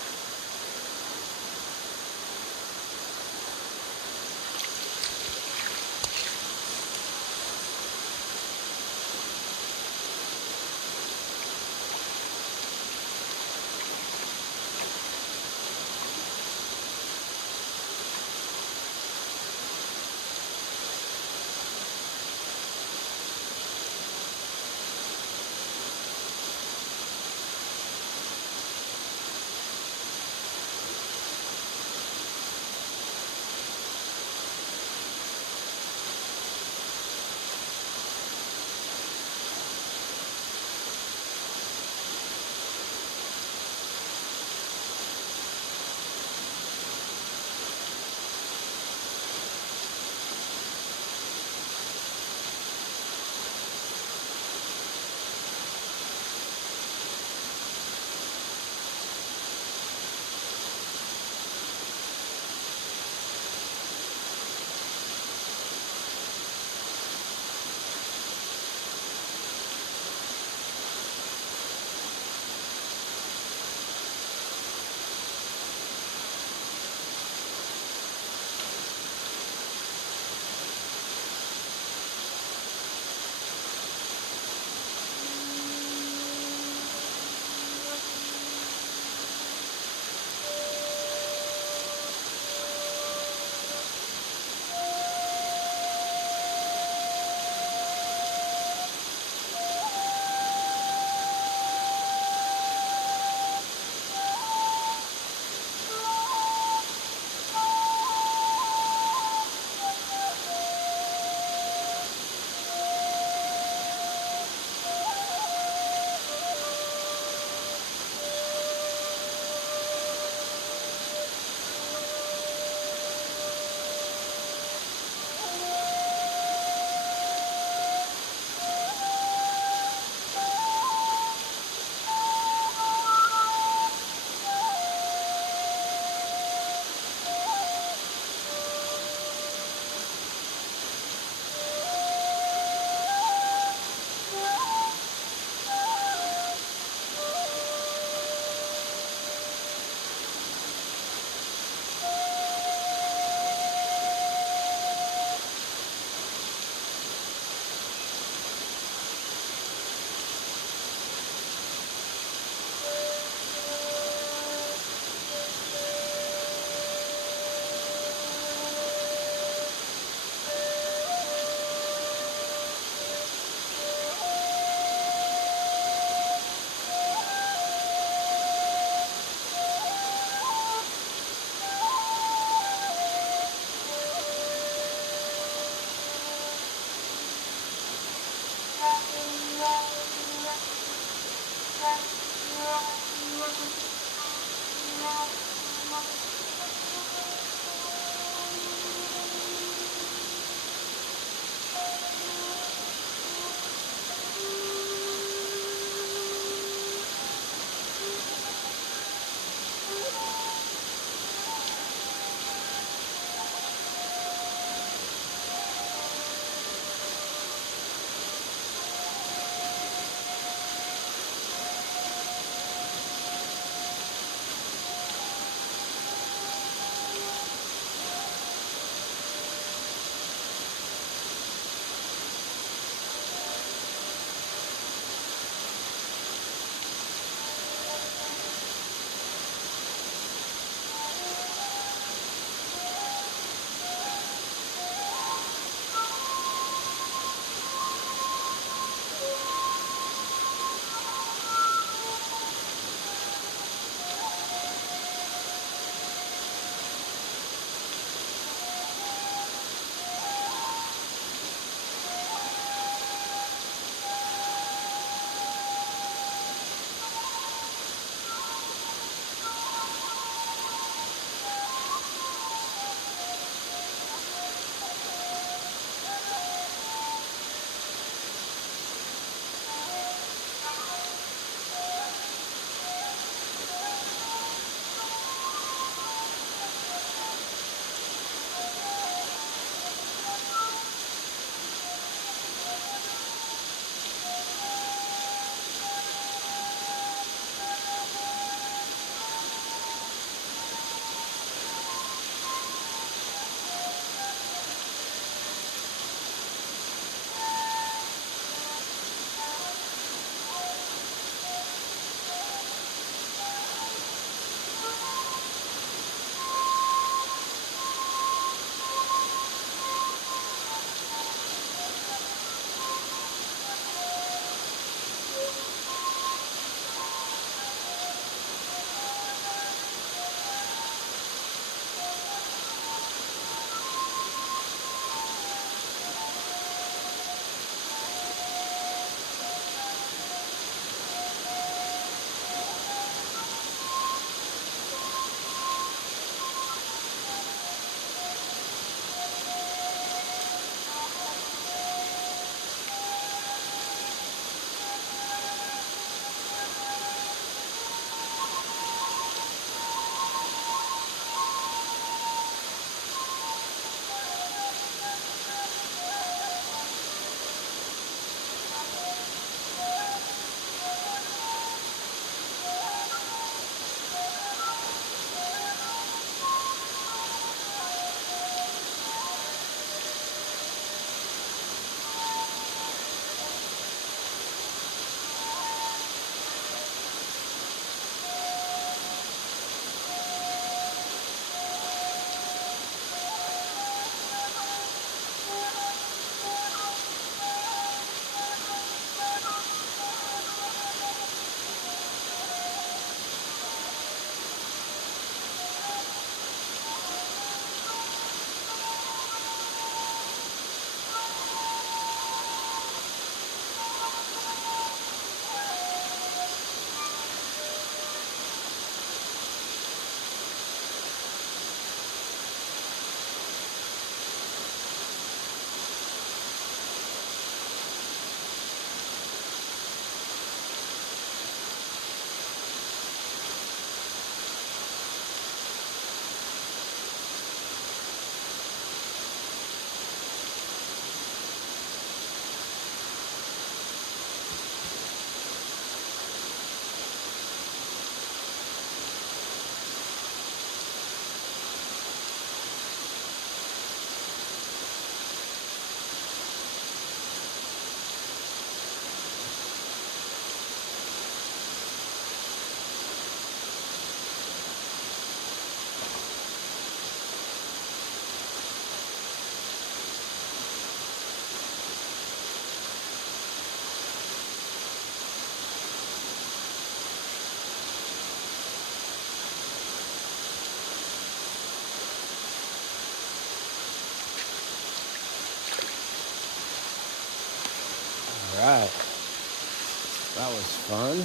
That was fun.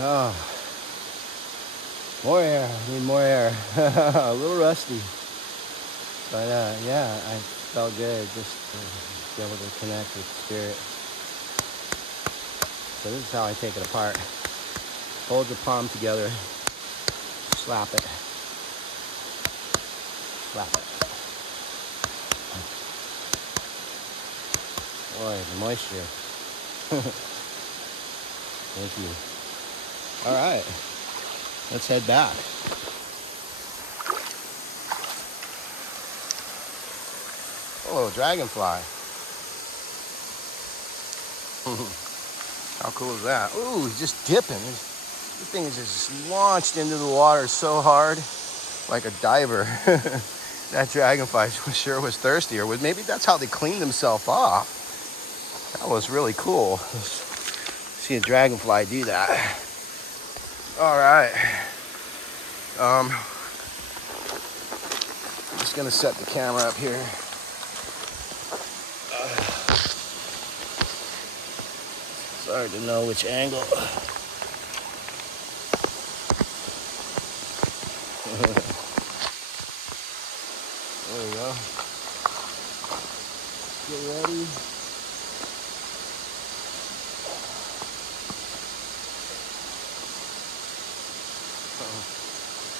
Oh, more air. I need more air. A little rusty. But yeah, I felt good just to be able to connect with spirit. So this is how I take it apart. Hold your palm together. Slap it. Slap it. Boy, the moisture. Thank you. All right, let's head back. Oh, dragonfly. How cool is that? Ooh, he's just dipping. This thing is just launched into the water so hard, like a diver. That dragonfly sure was thirsty, or maybe that's how they cleaned themselves off. That was really cool. See a dragonfly do that. All right. I'm just gonna set the camera up here. It's hard to know which angle. There we go. Get ready.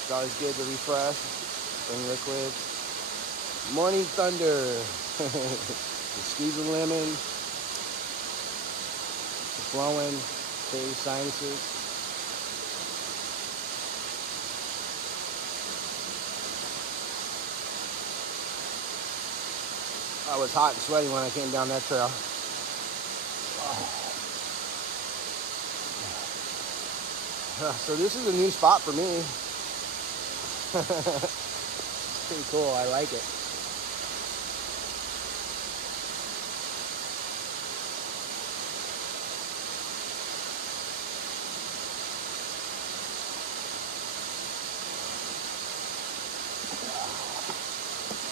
It's always good to refresh, bring liquid. Morning thunder. Just squeeze a lemon. It's flowing. Clear sinuses. I was hot and sweaty when I came down that trail. So this is a new spot for me. It's pretty cool. I like it.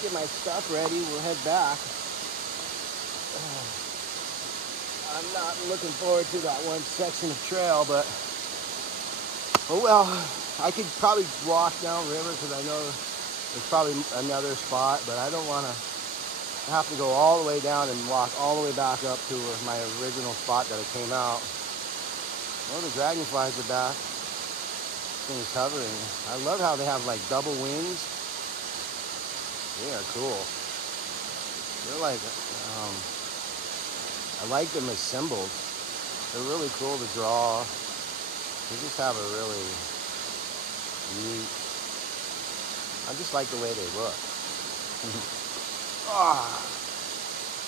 Get my stuff ready. We'll head back. I'm not looking forward to that one section of trail, but oh well. I could probably walk downriver because I know there's probably another spot, but I don't want to have to go all the way down and walk all the way back up to my original spot that I came out. Oh, the dragonflies are back. This thing's hovering. I love how they have like double wings. They are cool. They're like, I like them as symbols. They're really cool to draw. They just have a really neat. I just like the way they look.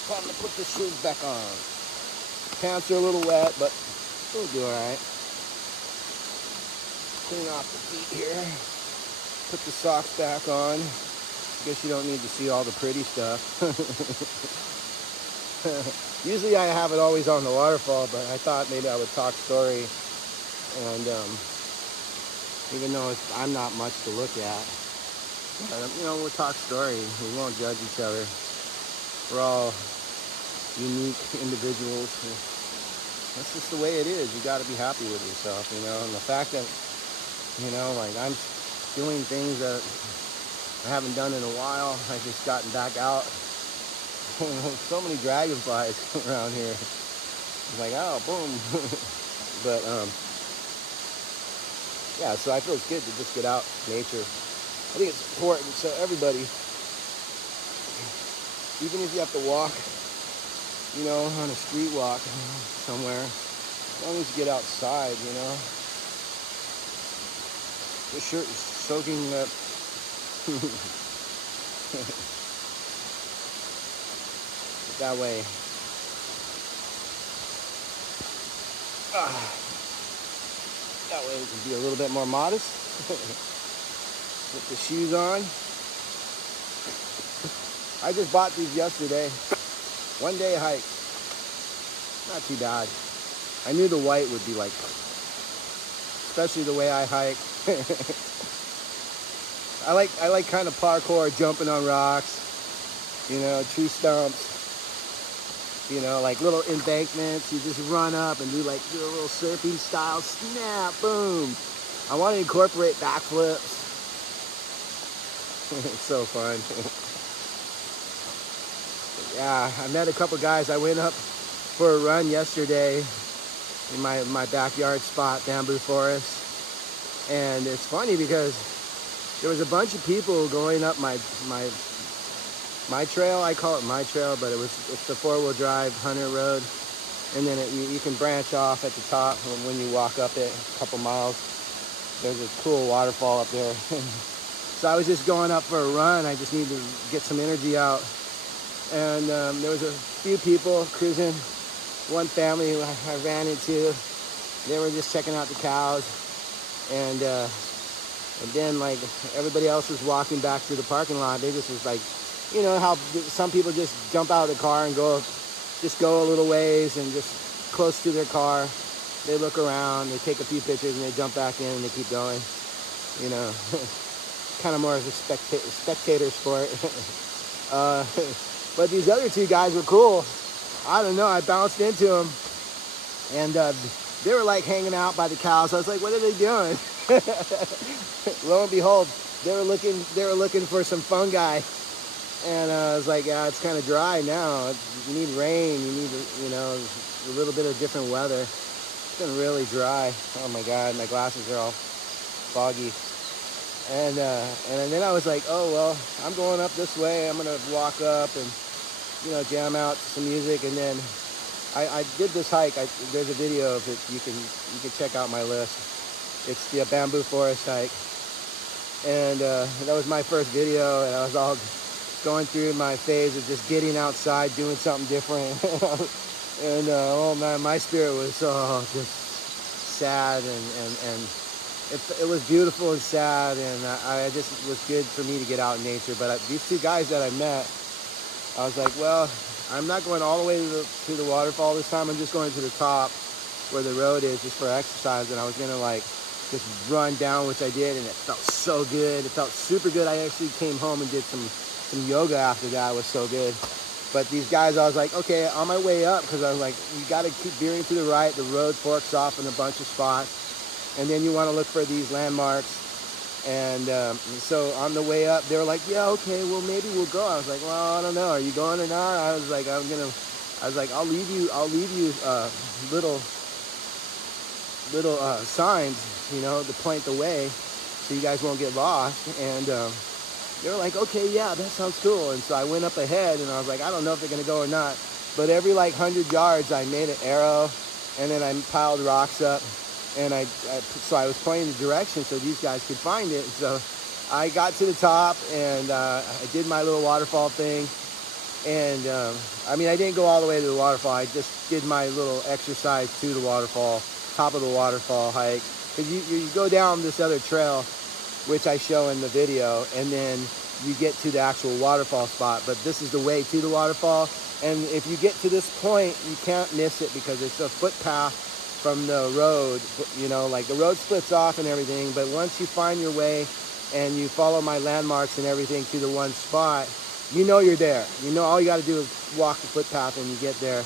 Time to put the shoes back on. Pants are a little wet, but we'll do all right. Clean off the feet here. Put the socks back on. I guess you don't need to see all the pretty stuff. Usually I have it always on the waterfall, but I thought maybe I would talk story. And even though I'm not much to look at, we'll talk story. We won't judge each other. We're all unique individuals. That's just the way it is. You got to be happy with yourself, And the fact that, like I'm doing things that I haven't done in a while. I've just gotten back out. So many dragonflies around here. It's like, oh, boom. But yeah, so I feel it's good to just get out, nature. I think it's important. So everybody, even if you have to walk, on a street walk somewhere, as long as you get outside, your shirt is soaking up. That way. That way we can be a little bit more modest. Put the shoes on. I just bought these yesterday. One day hike. Not too bad. I knew the white would be like, especially the way I hike. I like kind of parkour, jumping on rocks, tree stumps. You know, like little embankments. You just run up and do like do a little surfing style snap, boom. I want to incorporate backflips. It's so fun. Yeah, I met a couple guys. I went up for a run yesterday in my backyard spot, bamboo forest. And it's funny because there was a bunch of people going up my trail. I call it my trail, but it's the 4-wheel drive Hunter Road. And then you can branch off at the top when you walk up it a couple miles. There's a cool waterfall up there. So I was just going up for a run. I just needed to get some energy out. And there was a few people cruising. One family who I ran into, they were just checking out the cows. And then like everybody else was walking back through the parking lot. They just was like, you know how some people just jump out of the car and go a little ways and just close to their car. They look around, they take a few pictures, and they jump back in and they keep going. You know, kind of more of a spectator sport. But these other two guys were cool. I don't know, I bounced into them, and they were like hanging out by the cows. I was like, what are they doing? Lo and behold, they were looking for some fungi. And I was like, yeah, it's kind of dry now. You need rain. You need, you know, a little bit of different weather. It's been really dry. Oh my God, my glasses are all foggy. And then I was like, oh well, I'm going up this way. I'm gonna walk up and, you know, jam out to some music. And then I did this hike. There's a video of it. You can check out my list. It's the bamboo forest hike. And that was my first video, and I was all going through my phase of just getting outside, doing something different. And oh man, my spirit was just sad, and it was beautiful and sad, and I just was good for me to get out in nature. But these two guys that I met, I was like, well, I'm not going all the way to the waterfall this time. I'm just going to the top where the road is just for exercise. And I was gonna like just run down, which I did, and it felt so good. It felt super good. I actually came home and did some yoga after that. It was so good. But these guys, I was like, okay, on my way up, because I was like, you got to keep veering to the right. The road forks off in a bunch of spots, and then you want to look for these landmarks. And so on the way up, they were like, yeah, okay, well maybe we'll go. I was like, well, I don't know, are you going or not? I was like, I'll leave you little signs, you know, to point the way, so you guys won't get lost. And they were like, okay, yeah, that sounds cool. And so I went up ahead, and I was like, I don't know if they're gonna go or not. But every like 100 yards, I made an arrow, and then I piled rocks up, and so I was pointing the direction so these guys could find it. So I got to the top, and I did my little waterfall thing. And I mean, I didn't go all the way to the waterfall. I just did my little exercise to the waterfall, top of the waterfall hike. Because you go down this other trail, which I show in the video, and then you get to the actual waterfall spot. But this is the way to the waterfall, and if you get to this point, you can't miss it, because it's a footpath from the road. You know, like the road splits off and everything, but once you find your way and you follow my landmarks and everything to the one spot, you know you're there. You know, all you got to do is walk the footpath and you get there.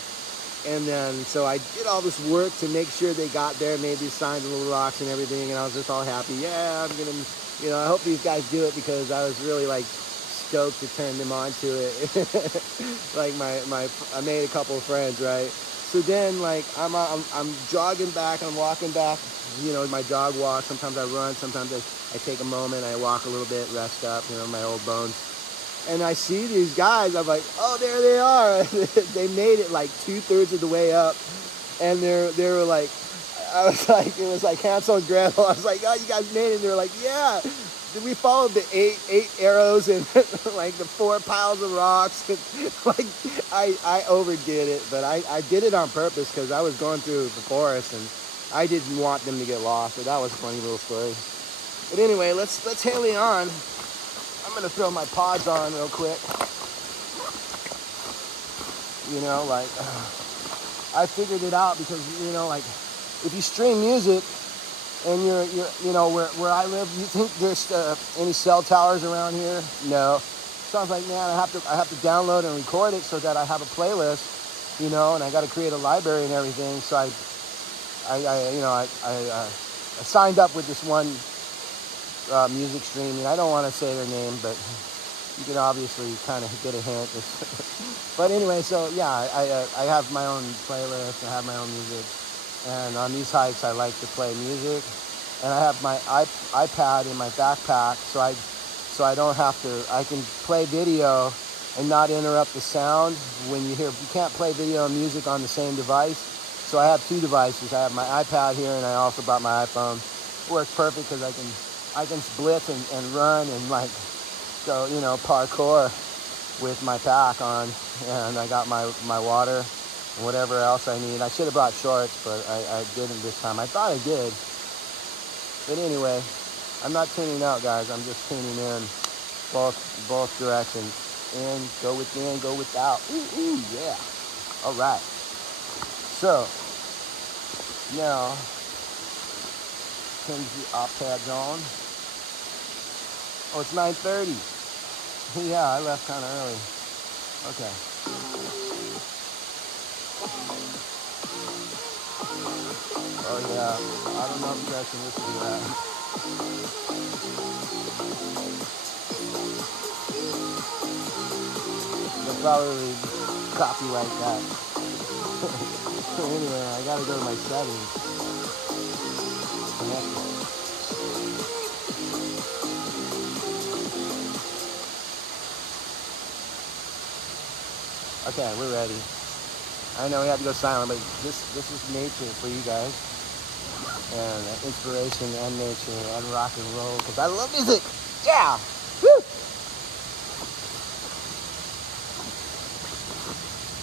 And then, so I did all this work to make sure they got there, made these signs and little rocks and everything, and I was just all happy. Yeah, I'm gonna, you know, I hope these guys do it, because I was really like stoked to turn them on to it. Like I made a couple of friends, right? So then, like, I'm jogging back, I'm walking back, you know, my jog walk. Sometimes I run, sometimes I take a moment, I walk a little bit, rest up, you know, my old bones. And I see these guys, I'm like, oh, there they are. They made it like 2/3 of the way up. And they were like, I was like, it was like Hansel and Gretel. I was like, oh, you guys made it. And they were like, yeah. We followed the eight arrows and like the 4 piles of rocks. Like, I overdid it, but I did it on purpose, because I was going through the forest and I didn't want them to get lost. So that was a funny little story. But anyway, let's heli on. I'm gonna throw my pods on real quick. You know, like, I figured it out, because, you know, like, if you stream music and you're you know, where I live, you think there's any cell towers around here? No. So I was like, man, I have to download and record it so that I have a playlist, you know, and I got to create a library and everything. So I signed up with this one music streaming. I don't want to say their name, but you can obviously kind of get a hint. But anyway, so yeah, I have my own playlist. I have my own music, and on these hikes, I like to play music. And I have my iPad in my backpack, so I don't have to. I can play video and not interrupt the sound when you hear. You can't play video and music on the same device. So I have two devices. I have my iPad here, and I also brought my iPhone. It works perfect because I can blitz and run and like go, you know, parkour with my pack on, and I got my water and whatever else I need. I should have brought shorts, but I didn't this time. I thought I did. But anyway, I'm not tuning out, guys. I'm just tuning in both directions. In, go within, go without. Ooh, yeah. All right. So, now, turn the op pads on. Oh, it's 9:30. Yeah, I left kind of early. Okay. Oh yeah, I don't know if you guys can listen to that. They'll probably copyright that. Anyway, I gotta go to my settings. Okay, we're ready. I know we have to go silent, but this is nature for you guys. And inspiration and nature and rock and roll, because I love music. Yeah. Woo.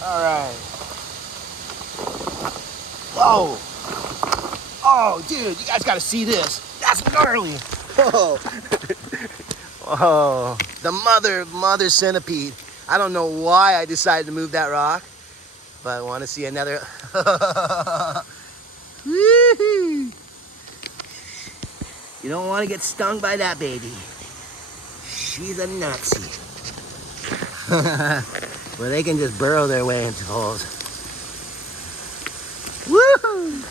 All right. Whoa. Oh, dude, you guys got to see this. That's gnarly. Whoa. Oh, the mother centipede. I don't know why I decided to move that rock, but I want to see another. Woo-hoo. You don't want to get stung by that baby. She's a Nazi. Where they can just burrow their way into holes. Woohoo!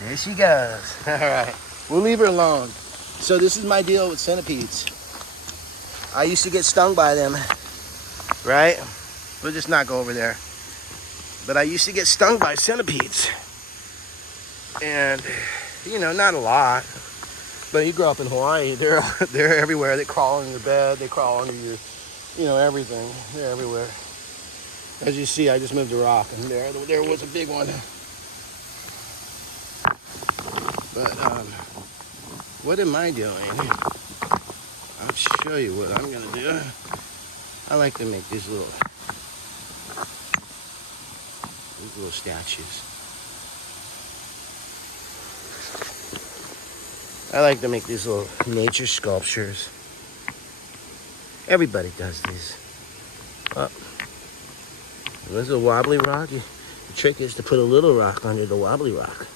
There she goes. All right, we'll leave her alone. So this is my deal with centipedes. I used to get stung by them, right? We'll just not go over there. But I used to get stung by centipedes. And, you know, not a lot. But you grow up in Hawaii, they're everywhere. They crawl under your bed, they crawl under your, you know, everything. They're everywhere. As you see, I just moved a rock, and there was a big one. But what am I doing? I'll show you what I'm gonna do. I like to make these little statues. I like to make these little nature sculptures. Everybody does these. Oh, there's a wobbly rock. The trick is to put a little rock under the wobbly rock.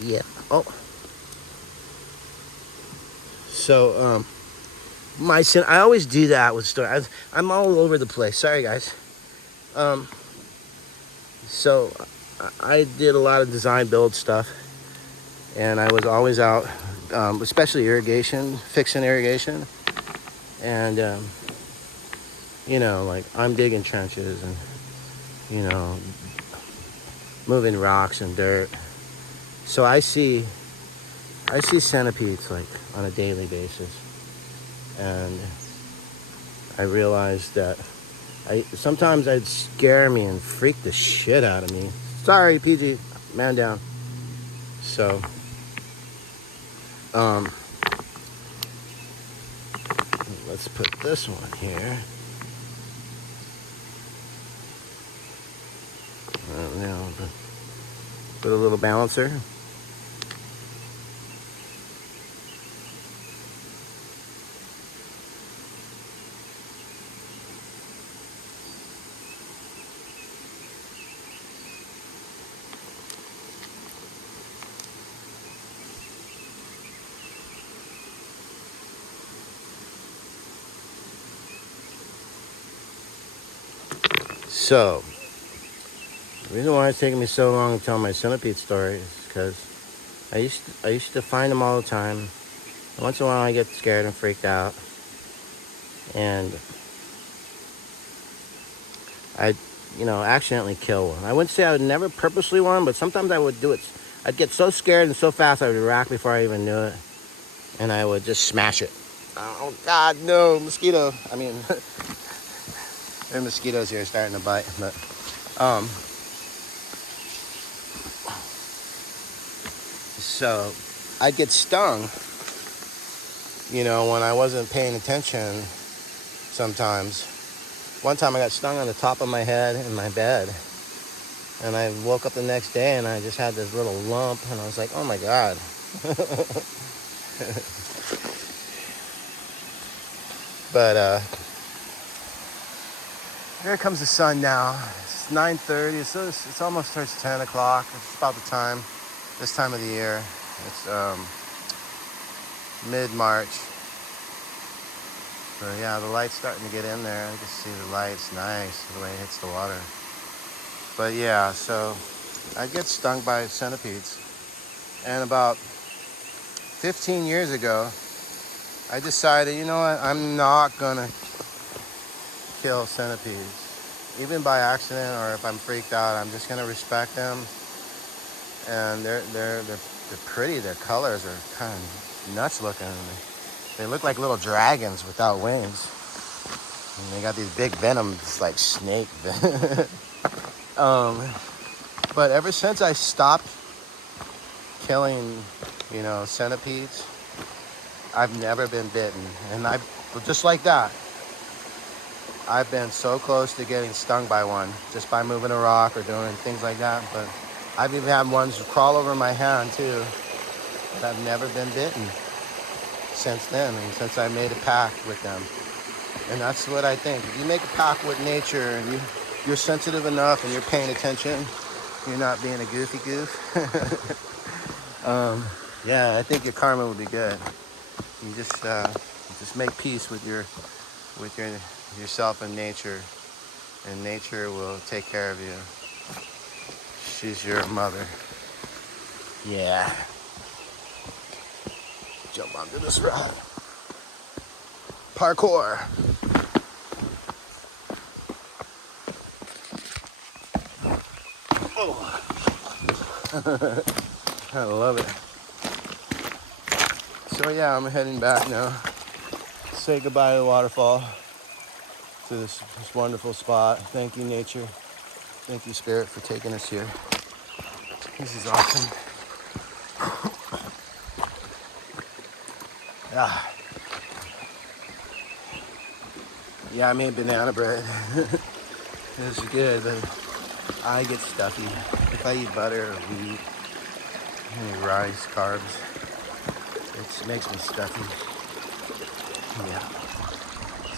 Yeah. Oh. So, I always do that with stories. I'm all over the place. Sorry, guys. So, I did a lot of design build stuff, and I was always out, especially irrigation, fixing irrigation, and you know, like I'm digging trenches and, you know, moving rocks and dirt. So I see centipedes like on a daily basis, and I realized that sometimes I'd scare me and freak the shit out of me. Sorry, PG, man down. So, let's put this one here. Now, put a little balancer. So, the reason why it's taking me so long to tell my centipede story is because I used to find them all the time. Once in a while I get scared and freaked out. And I, accidentally kill one. I wouldn't say I would never purposely one, but sometimes I would do it. I'd get so scared and so fast I would rack before I even knew it. And I would just smash it. Oh, God, no, mosquito. I mean, there are mosquitoes here starting to bite. But, so I'd get stung, when I wasn't paying attention sometimes. One time I got stung on the top of my head in my bed. And I woke up the next day and I just had this little lump. And I was like, oh, my God. But here comes the sun now. It's 9:30, so it's almost towards 10 o'clock. It's about the time, this time of the year. It's mid-March. So yeah, the light's starting to get in there. You can see the light's nice, the way it hits the water. But yeah, so I get stung by centipedes. And about 15 years ago, I decided, you know what, I'm not gonna kill centipedes. Even by accident or if I'm freaked out, I'm just gonna respect them. And they're pretty. Their colors are kind of nuts looking. They look like little dragons without wings. And they got these big venoms like snake. But ever since I stopped killing, centipedes, I've never been bitten. And just like that, I've been so close to getting stung by one just by moving a rock or doing things like that. But I've even had ones crawl over my hand too. But I've never been bitten since then, and since I made a pact with them. And that's what I think. If you make a pact with nature and you're sensitive enough and you're paying attention, you're not being a goofy goof. Yeah, I think your karma will be good. You just make peace with yourself and nature will take care of you. She's your mother. Yeah. Jump onto this rod. Parkour. Oh. I love it. So yeah, I'm heading back now. Say goodbye to the waterfall. To this wonderful spot. Thank you, nature. Thank you, Spirit, for taking us here. This is awesome. Yeah, I made banana bread. It's good, but I get stuffy. If I eat butter or wheat, any rice, carbs, it makes me stuffy. Yeah.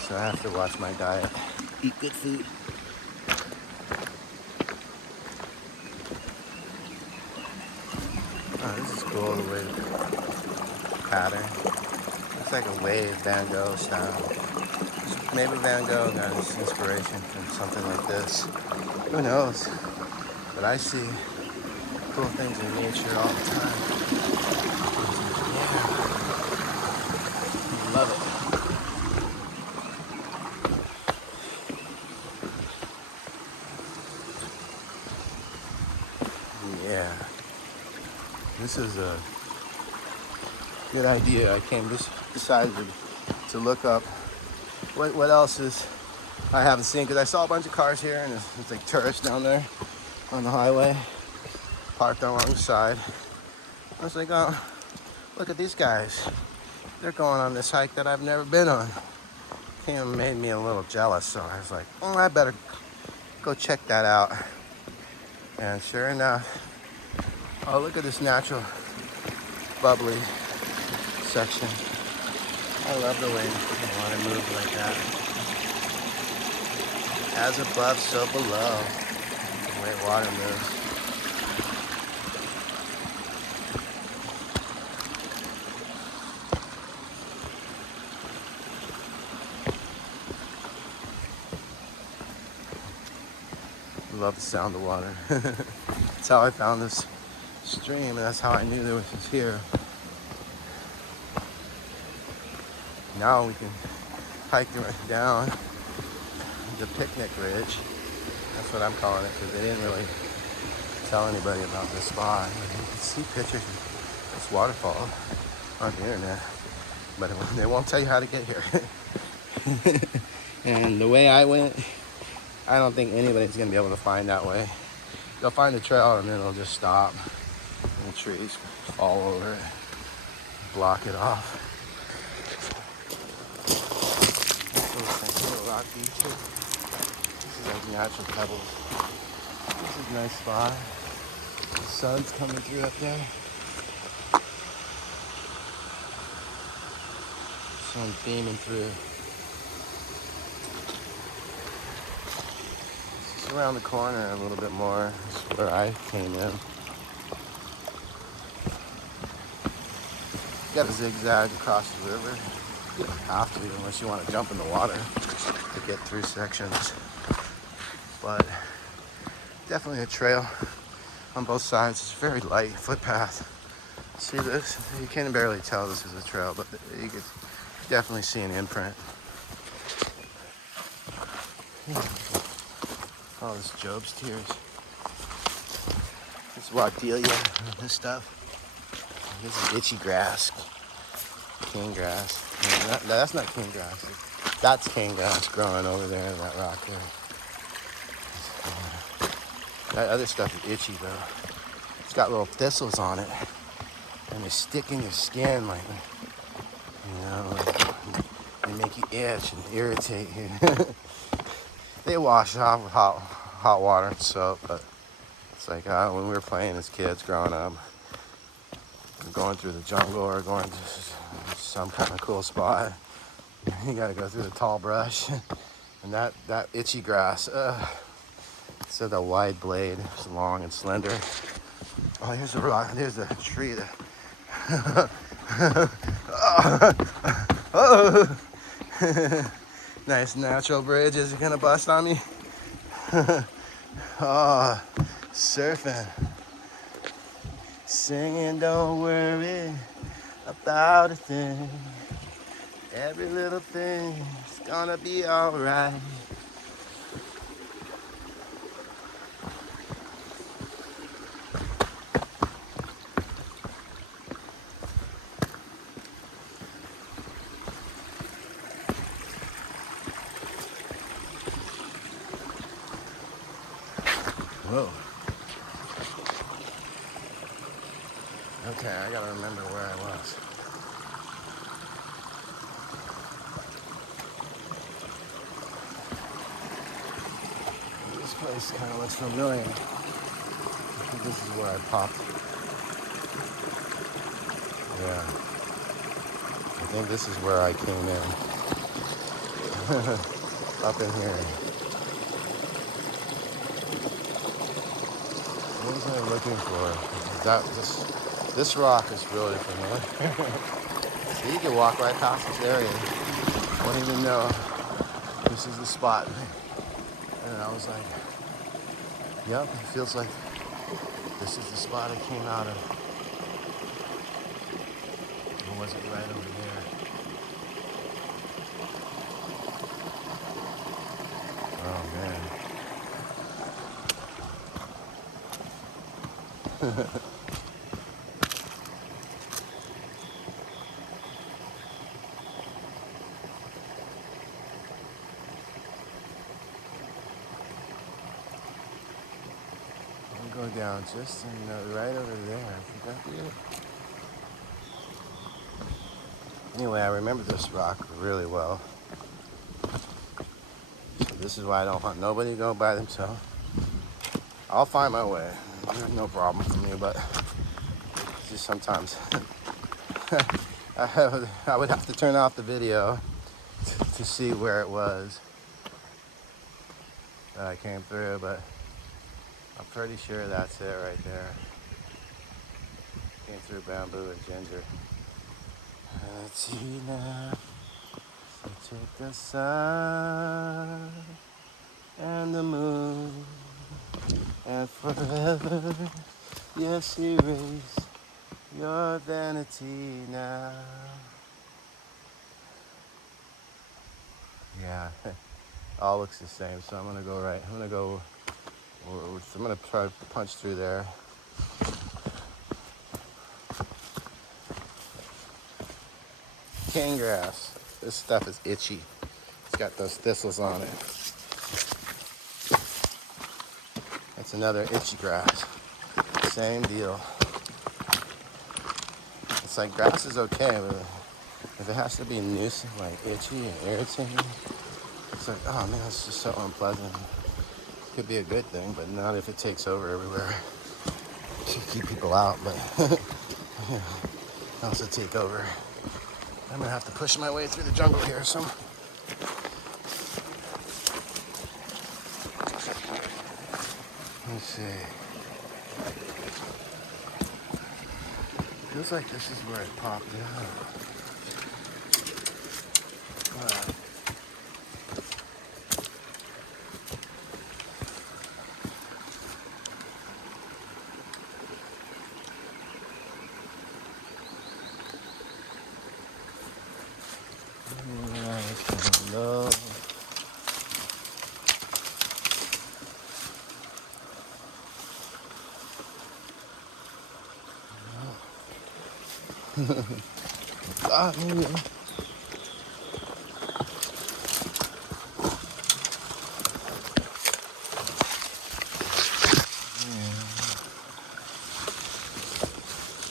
So I have to watch my diet. Eat good food. Oh, this is cool, the way the pattern. Looks like a wave Van Gogh style. Maybe Van Gogh got his inspiration from something like this. Who knows? But I see cool things in nature all the time. Yeah. Love it. Yeah. This is a good idea. I decided to look up what else is I haven't seen, because I saw a bunch of cars here and it's like tourists down there on the highway parked along the side. I was like, oh, look at these guys. They're going on this hike that I've never been on. Kind of made me a little jealous, so I was like, oh, I better go check that out. And sure enough, oh, look at this natural bubbly section. I love the way the water moves like that. As above, so below. The way water moves. love the sound of water. That's how I found this stream, and that's how I knew there was this here. Now we can hike right down the picnic ridge. That's what I'm calling it, because they didn't really tell anybody about this spot. You can see pictures of this waterfall on the internet, but they won't tell you how to get here. And the way I went, I don't think anybody's gonna be able to find that way. They'll find the trail and then they'll just stop, and the trees fall over it, block it off. So it's like little rock beaches. This is like natural pebbles. This is a nice spot. The sun's coming through up there. Sun beaming through. Just around the corner a little bit more is where I came in. You gotta zigzag across the river. You don't have to unless you want to jump in the water to get through sections. But definitely a trail on both sides. It's a very light footpath. See this? You can barely tell this is a trail, but you could definitely see an imprint. Oh, this Job's tears. This is Wadelia, this stuff. This is itchy grass. Cane grass. No, that's not cane grass. That's cane grass growing over there in that rock there. That other stuff is itchy though. It's got little thistles on it, and they stick in your skin like, you know, they make you itch and irritate you. They wash off with hot water and soap, but it's like when we were playing as kids growing up, going through the jungle or going to some kind of cool spot, you gotta go through the tall brush and that itchy grass. Instead of the wide blade, it's long and slender. Oh, here's a rock. There's a tree that. Oh. Nice natural bridge. Is it gonna bust on me? Oh, surfing, singing, don't worry about a thing. Every little thing's gonna be alright. Whoa. Okay, I gotta remember where I was. This place kind of looks familiar. I think this is where I popped. Yeah. I think this is where I came in. Up in here. What was I looking for? This rock is really familiar. So you can walk right past this area. Won't even know this is the spot. And I was like, yep, it feels like this is the spot I came out of. Or was it right over there? Oh man. I'll go down just right over there. I think that'd be it. Anyway, I remember this rock really well. So this is why I don't want nobody to go by themselves. I'll find my way. No problem for me, but it's just sometimes I would have to turn off the video to see where it was that I came through, but I'm pretty sure that's it right there. Came through bamboo and ginger. Let's see now. So take the sun and the moon and forever. Yes, erase your vanity now. Yeah, all looks the same. So I'm gonna go right. I'm gonna try to punch through there. Cane grass. This stuff is itchy. It's got those thistles on it. That's another itchy grass. Same deal. It's like grass is okay, but if it has to be nuisance, like itchy and irritating, it's like, oh man, it's just so unpleasant. Could be a good thing, but not if it takes over everywhere. Should keep people out, but also take over. I'm gonna have to push my way through the jungle here. So let's see. Feels like this is where it popped out. No. Ah, maybe.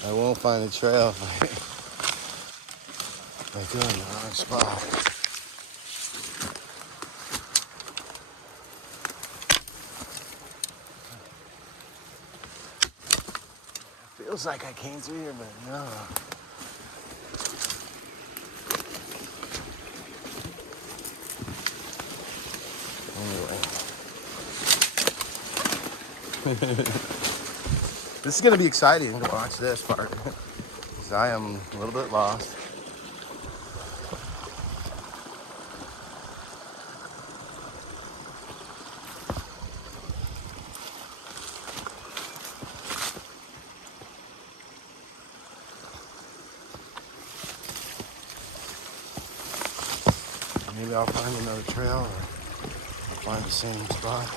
I won't find a trail if I go in the wrong spot. Feels like I came through here, but no. Anyway. This is going to be exciting to watch this part. Because I am a little bit lost. Maybe I'll find another trail or I'll find the same spot.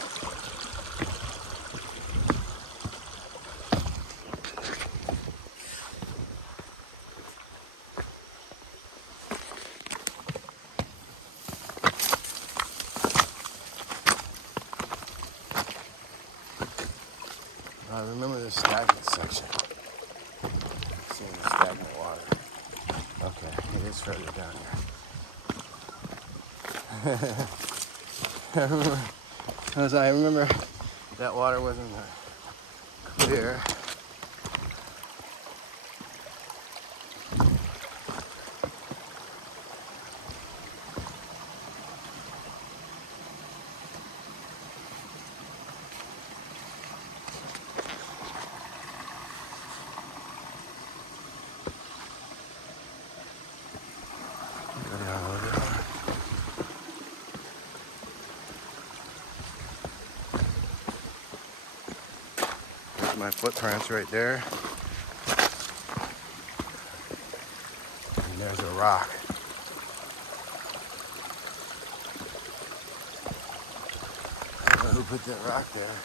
I remember the stagnant section. Seeing the stagnant water. Okay, it is further down here. I remember that water wasn't clear. My footprints right there. And there's a rock. I don't know who put that rock there.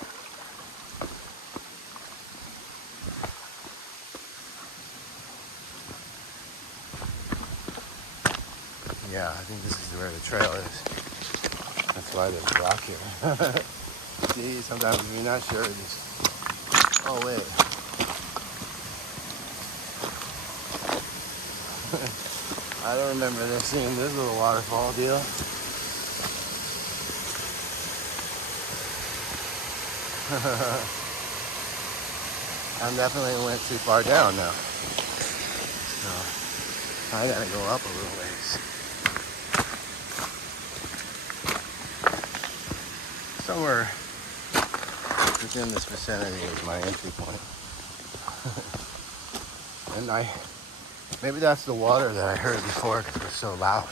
Yeah, I think this is where the trail is. That's why there's a rock here. See, sometimes if you're not sure, just... Oh, wait. I don't remember seeing this little waterfall deal. I definitely went too far down now. So I gotta go up a little ways. Somewhere within this vicinity is my entry point. And maybe that's the water that I heard before because it was so loud.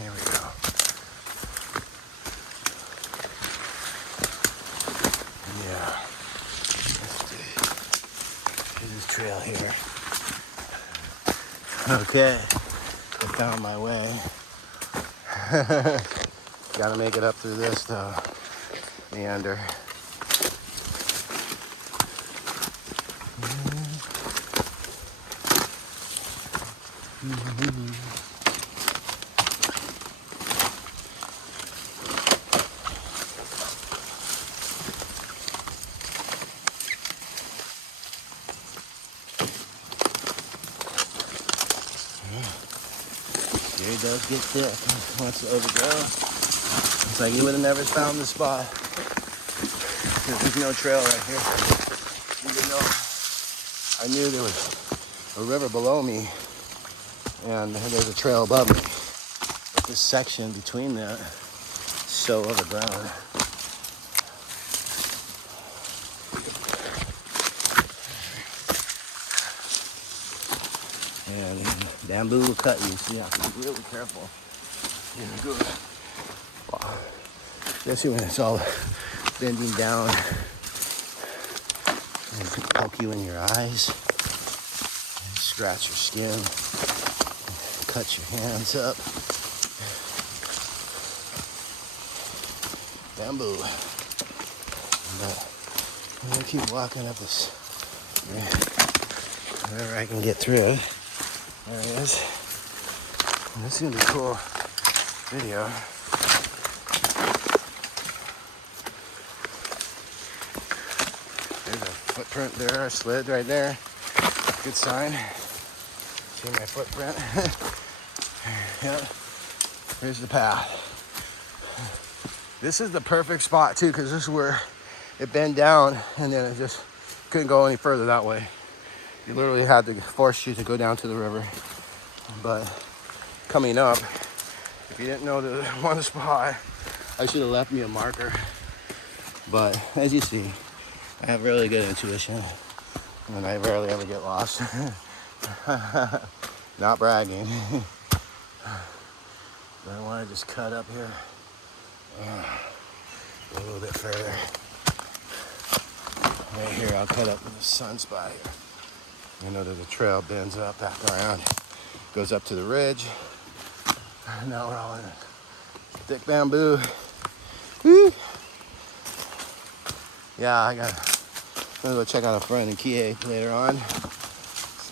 Here we go. trail here. Okay, I found my way. Gotta make it up through this though. Meander. Gary does get thick once it overgrows. It's like you would have never found the spot. There's no trail right here. Even though I knew there was a river below me and there's a trail above me. But this section between that is so overgrown. And bamboo will cut you, so you have to be really careful. Yeah, good. Wow. Especially when it's all bending down and poke you in your eyes, and scratch your skin, cut your hands up. Bamboo. But I'm gonna keep walking up this, wherever I can get through it. There it is. And this is gonna be a cool video. There's a footprint there, a slid right there. Good sign. See my footprint? Yeah. Here's the path. This is the perfect spot too, because this is where it bent down and then it just couldn't go any further that way. You literally had to force you to go down to the river. But coming up, if you didn't know the one spot, I should have left me a marker. But as you see, I have really good intuition and I rarely ever get lost. Not bragging. But I want to just cut up here a little bit further. Right here, I'll cut up with the sun spot here. You know that the trail bends up back around, goes up to the ridge. Now we're all in thick bamboo. Woo. Yeah, I'm gonna go check out a friend in Kihei later on.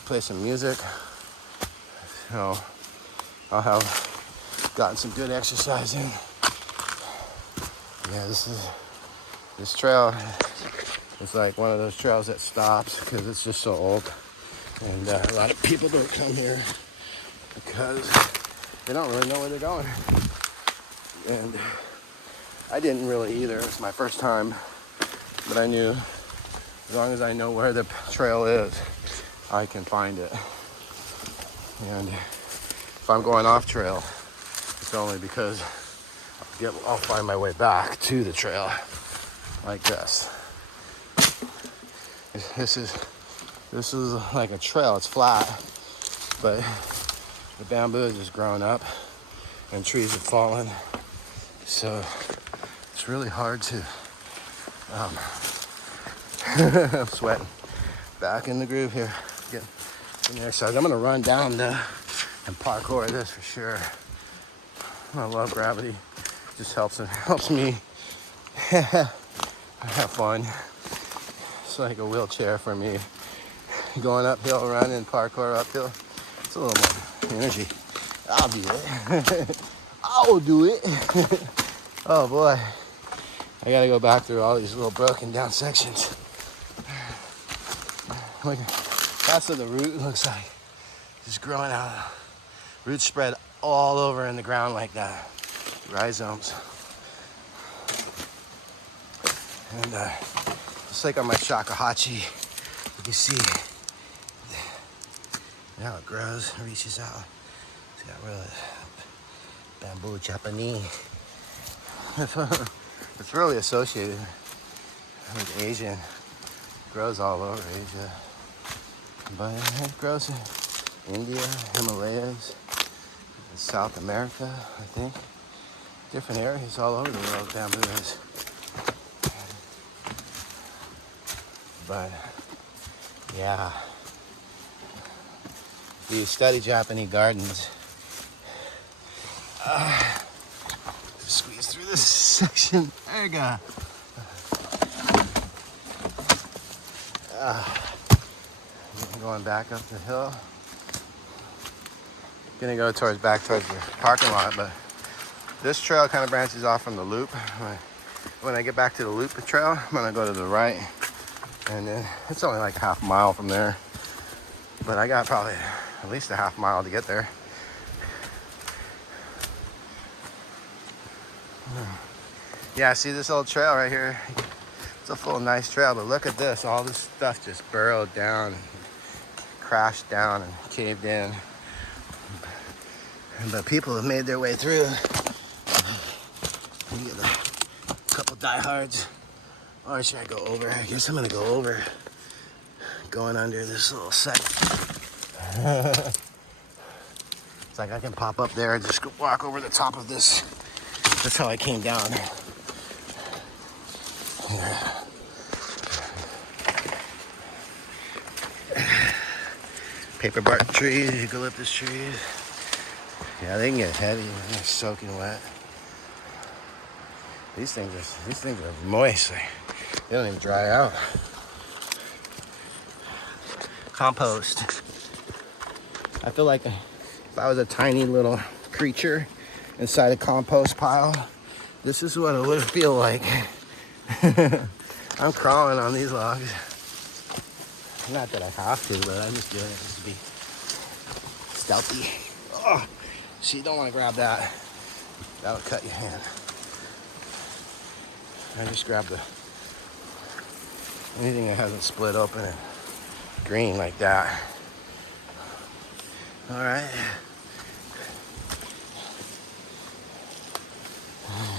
Play some music. So I'll have gotten some good exercise in. Yeah, this trail is like one of those trails that stops because it's just so old. And a lot of people don't come here because they don't really know where they're going. And I didn't really either. It was my first time. But I knew as long as I know where the trail is, I can find it. And if I'm going off trail, it's only because I'll find my way back to the trail like this. This is like a trail. It's flat, but the bamboo is just grown up and trees have fallen. So it's really hard to, I'm sweating. Back in the groove here. Getting some exercise. I'm gonna run down and parkour this for sure. I love gravity. Just helps me have fun. It's like a wheelchair for me. Going uphill, running, parkour uphill. It's a little more energy. I'll do it. I'll do it. Oh boy. I gotta go back through all these little broken down sections. Look, that's what the root looks like. Just growing out. Roots spread all over in the ground like that. Rhizomes. And just like on my shakuhachi, you can see how it grows, reaches out. It's got really bamboo Japanese. It's really associated with Asian. It grows all over Asia. But it grows in India, Himalayas, South America, I think. Different areas all over the world bamboo is. But yeah, these study Japanese gardens. Squeeze through this section. There you go. Going back up the hill. Gonna go back towards the parking lot, but this trail kind of branches off from the loop. When I get back to the loop trail, I'm gonna go to the right, and then it's only like a half mile from there. But I got probably at least a half mile to get there. Yeah, see this old trail right here? It's a full nice trail, but look at this. All this stuff just burrowed down, and crashed down and caved in. But people have made their way through. You get a couple diehards. Or should I go over? I guess I'm gonna go over. Going under this little set. It's like I can pop up there and just walk over the top of this. That's how I came down. Paper bark trees, eucalyptus trees. Yeah, they can get heavy when they're soaking wet. These things are moist. They don't even dry out. Compost. I feel like if I was a tiny little creature inside a compost pile, this is what it would feel like. I'm crawling on these logs. Not that I have to, but I'm just doing it just to be stealthy. Oh, so you don't want to grab that. That'll cut your hand. I just grab anything that hasn't split open and green like that. All right.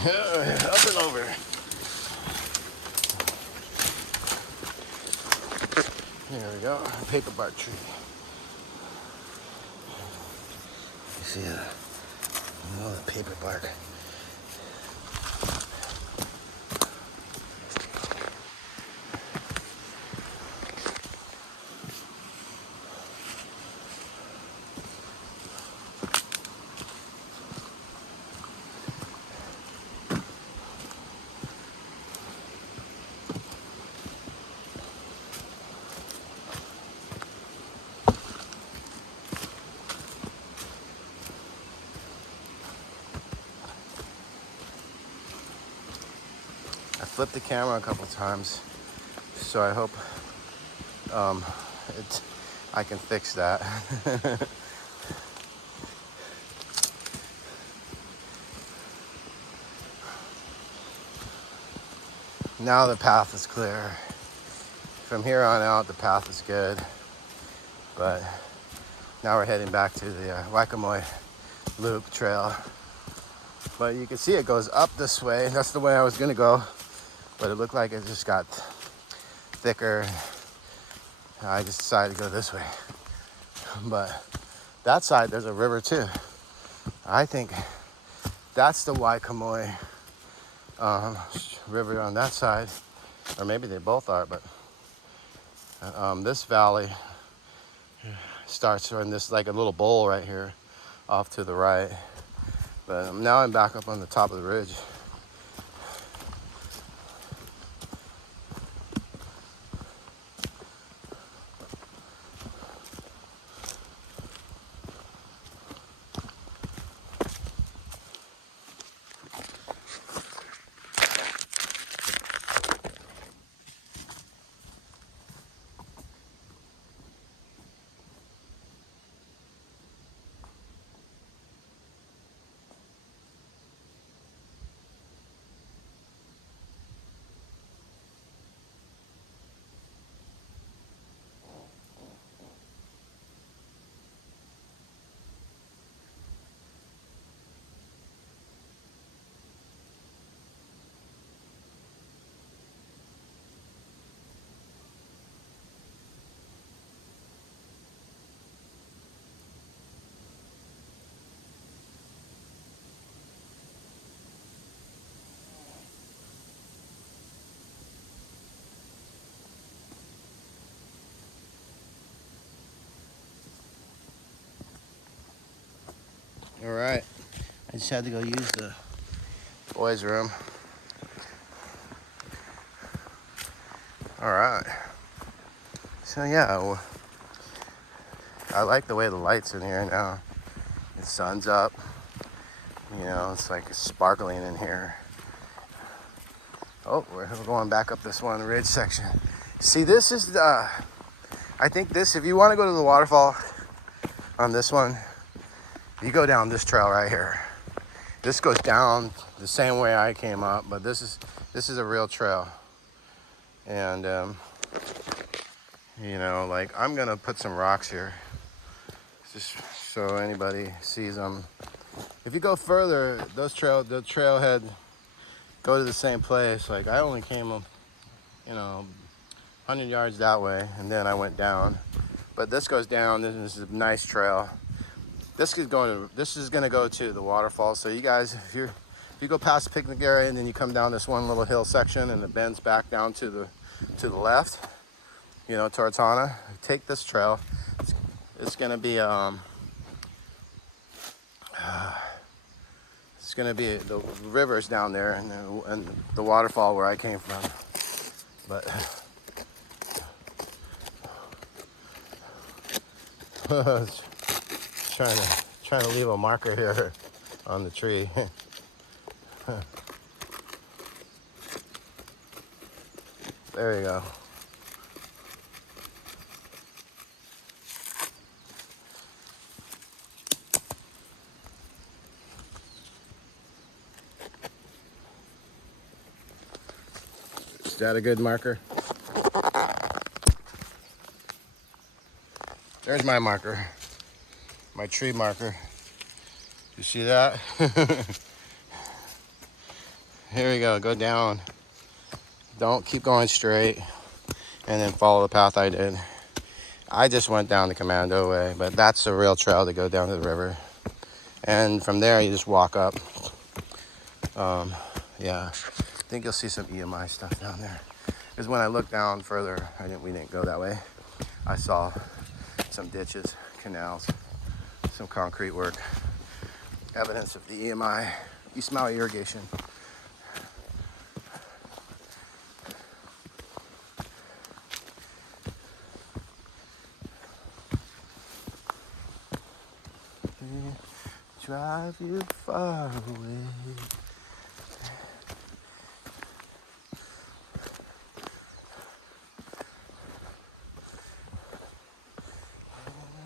Up and over. There we go. Paper bark tree. You see the paper bark. I flipped the camera a couple times, so I hope I can fix that. Now the path is clear. From here on out, the path is good, but now we're heading back to the Waikamoi Loop Trail. But you can see it goes up this way. That's the way I was gonna go, but it looked like it just got thicker. I just decided to go this way. But that side, there's a river too. I think that's the Waikamoi river on that side, or maybe they both are, but this valley starts in this like a little bowl right here off to the right. But now I'm back up on the top of the ridge. All right. I just had to go use the boys' room. All right. So yeah, I like the way the light's in here now. The sun's up. You know, it's like sparkling in here. Oh, we're going back up this one ridge section. See, this is I think this, if you want to go to the waterfall on this one, you go down this trail right here. This goes down the same way I came up, but this is a real trail. And you know, like, I'm gonna put some rocks here just so anybody sees them. If you go further, the trailhead go to the same place. Like, I only came, you know, 100 yards that way, and then I went down. But this goes down. This is a nice trail. This is gonna go to the waterfall. So you guys, if you go past the picnic area and then you come down this one little hill section and it bends back down to the left, you know, towards Hana, take this trail. It's gonna be it's gonna be the river's down there and the waterfall where I came from. But trying to leave a marker here on the tree. There you go. Is that a good marker? There's my marker. My tree marker. You see that? Here we go. Go down. Don't keep going straight and then follow the path I did. I just went down the Commando way, but that's a real trail to go down to the river. And from there, you just walk up. Yeah, I think you'll see some EMI stuff down there. Because when I looked down further, we didn't go that way. I saw some ditches, canals, some concrete work, evidence of the EMI, East Maui irrigation. Drive you far away.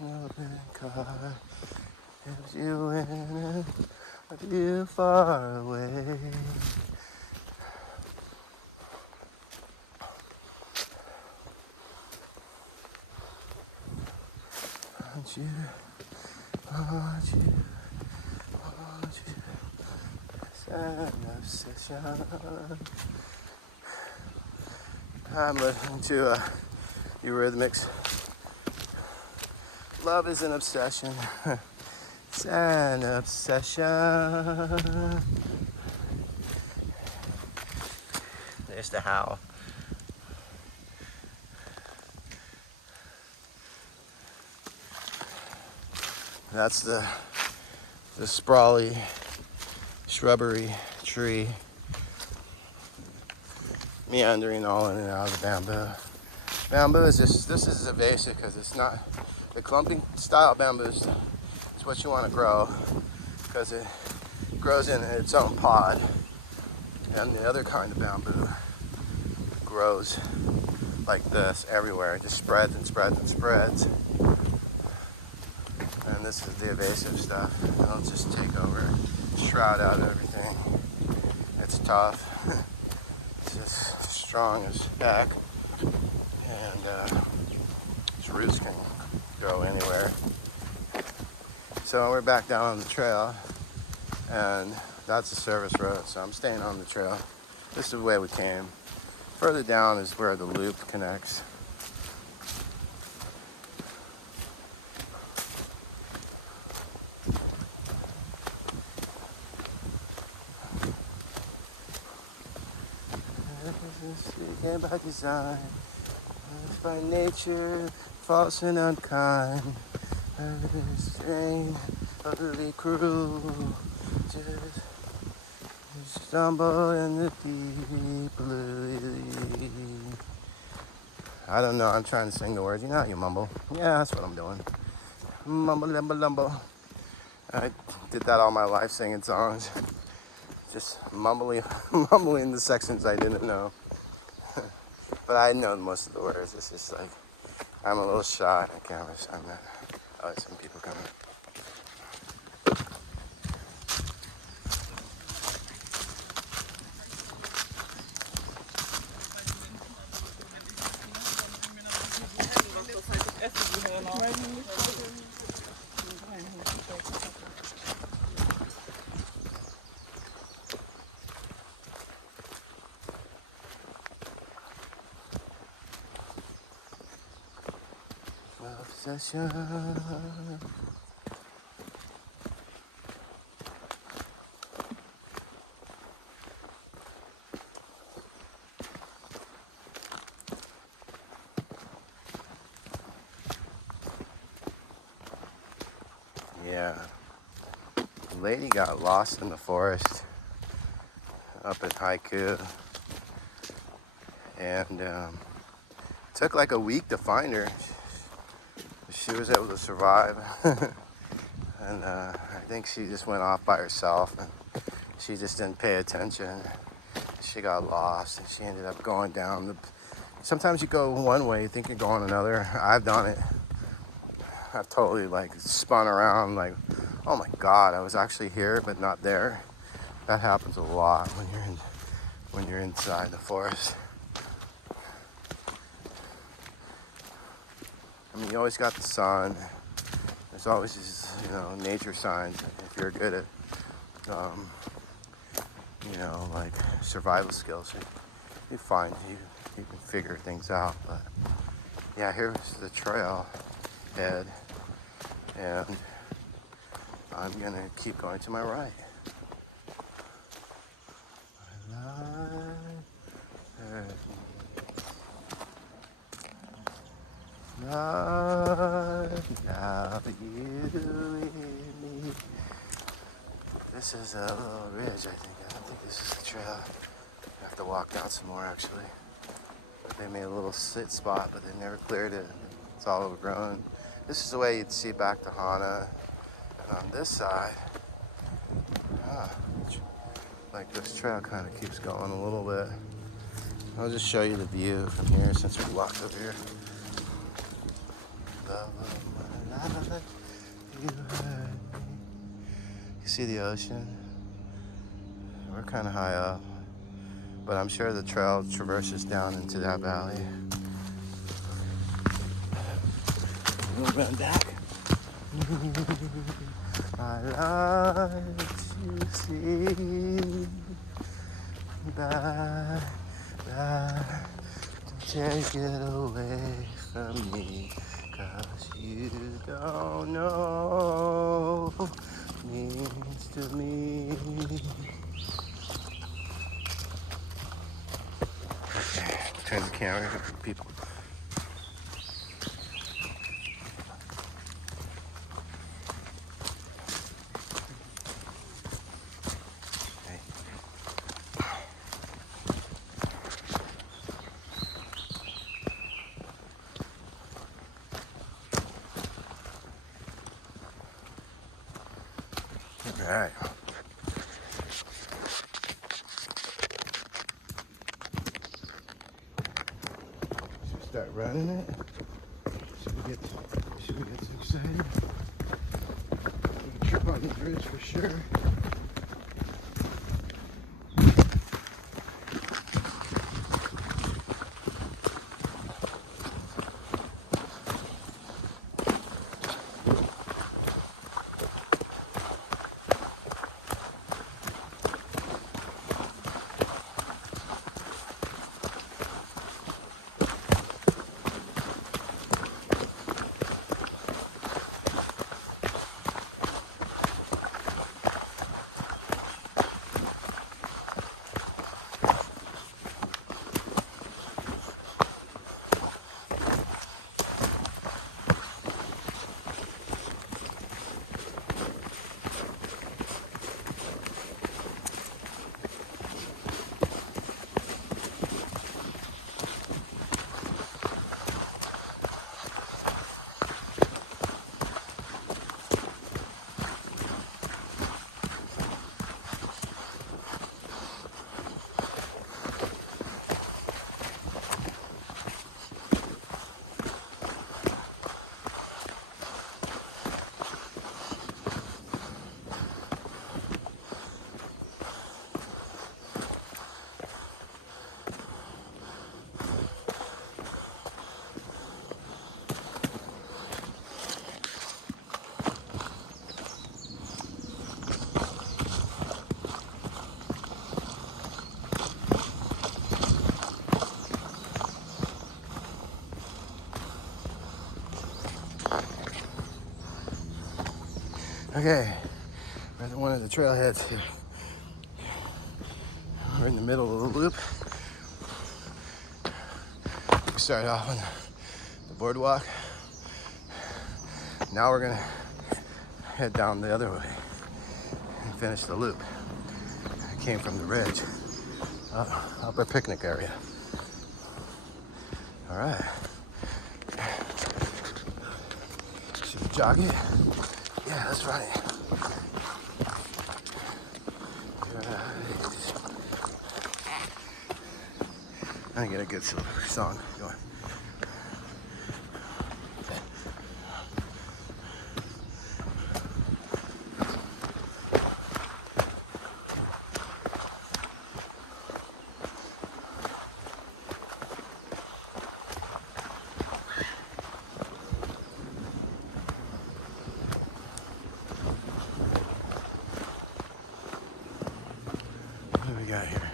An open car gives you in a view far away. Want you. An obsession. I'm listening to Eurythmics. Love is an obsession. It's an obsession. There's the howl. That's the sprawly shrubbery tree meandering all in and out of the bamboo. Bamboo is this is invasive because it's not the clumping style bamboo is what you want to grow because it grows in its own pod, and the other kind of bamboo grows like this everywhere. It just spreads and spreads and spreads. And this is the invasive stuff. It'll just take over, shroud out everything. It's tough. It's just strong as heck. And its roots can go anywhere. So we're back down on the trail. And that's a service road, so I'm staying on the trail. This is the way we came. Further down is where the loop connects. Again by design, by nature, false and unkind. Strain Motley Crue, just stumble in the deep blue. I don't know, I'm trying to sing the words. You know how you mumble. Yeah, that's what I'm doing. Mumble, lumble, lumble. I did that all my life, singing songs. Just mumbling, mumbling the sections I didn't know. But I know most of the words. It's just like, I'm a little shy on camera, so I'm not. Oh, there's some people coming. Obsession. Yeah. The lady got lost in the forest up at Haiku. And took like a week to find her. She was able to survive. And I think she just went off by herself and she just didn't pay attention. She got lost and she ended up going down the... Sometimes you go one way, you think you're going another. I've done it. I've totally like spun around like, oh my God, I was actually here but not there. That happens a lot when you're inside the forest. I mean, you always got the sun. There's always these, nature signs. If you're good at, like survival skills, you find you can figure things out. But yeah, here's the trail head, and I'm gonna keep going to my right. Now you and me. This is a little ridge, I think. I don't think this is the trail. I have to walk down some more, actually. They made a little sit spot, but they never cleared it. It's all overgrown. This is the way you'd see back to Hana. And on this side, like this trail kind of keeps going a little bit. I'll just show you the view from here since we walked over here. Love of my life, you heard me. You see the ocean? We're kind of high up, but I'm sure the trail traverses down into that valley. We'll run back. I like to see bye, bye. Take it away from me, 'cause you don't know what it means to me. Okay, turn the camera for people. All right. Should we start running it? Should we get too excited? We can trip on the bridge for sure. Okay, we're at one of the trailheads here. We're in the middle of the loop. We started off on the boardwalk. Now we're gonna head down the other way and finish the loop. I came from the ridge, upper picnic area. All right. Should we jog it? Yeah, let's run it. I get a good song going. What do we got here?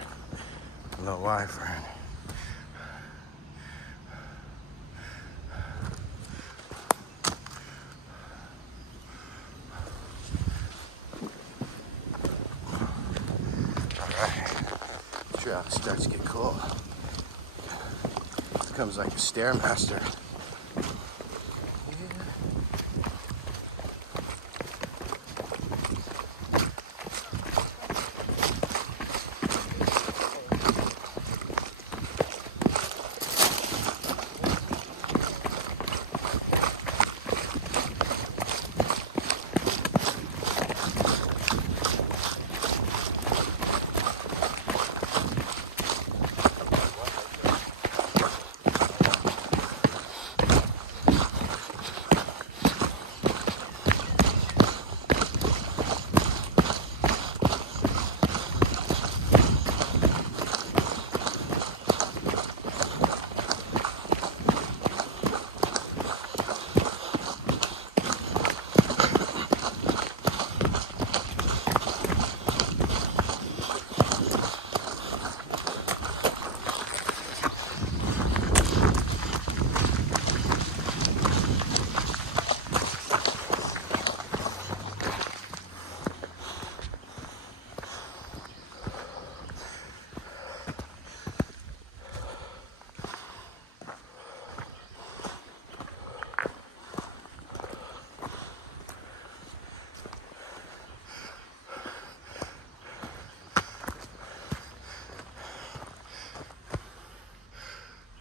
A little Y fern. Trail starts to get cool. It becomes like a Stairmaster.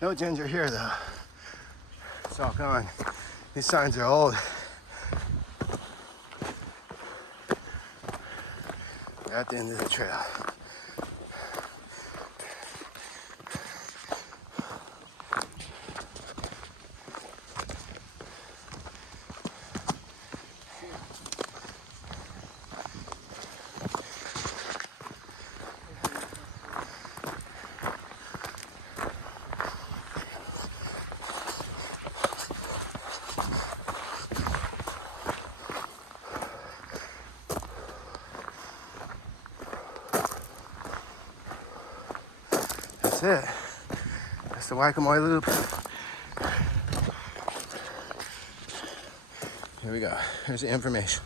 No ginger here though. It's all gone. These signs are old. We're at the end of the trail. That's it. That's the Waikamoi Loop. Here we go. Here's the information.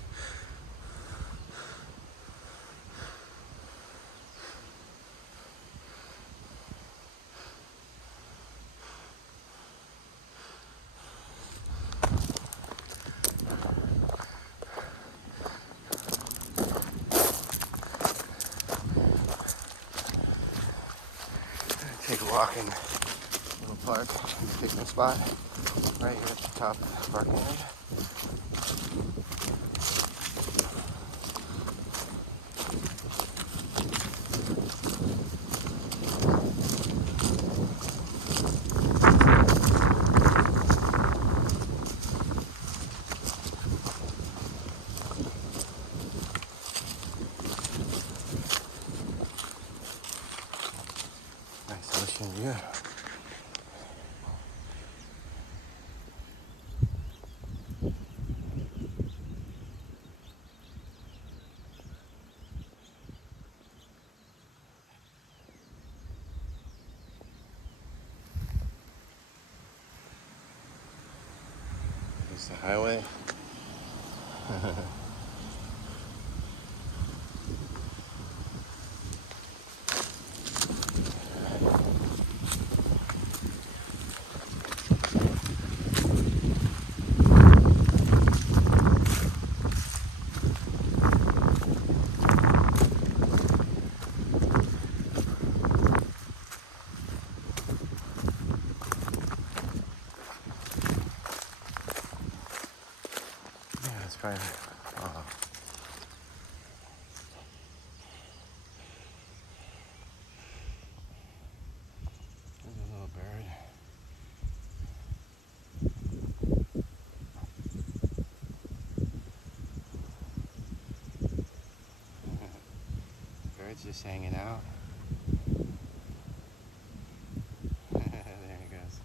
Take a walk in the little park, picnic spot, right here at the top of the parking area. Nice ocean view. There's the highway. trying to. There's a little bird. Bird's just hanging out. There he goes.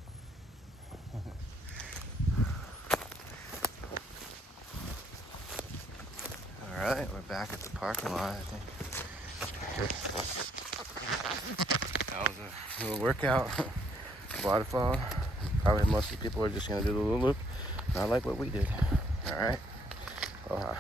Alright, we're back at the parking lot, I think. That was a little workout. Waterfall. Probably most of the people are just going to do the little loop. Not like what we did. Alright. Aloha.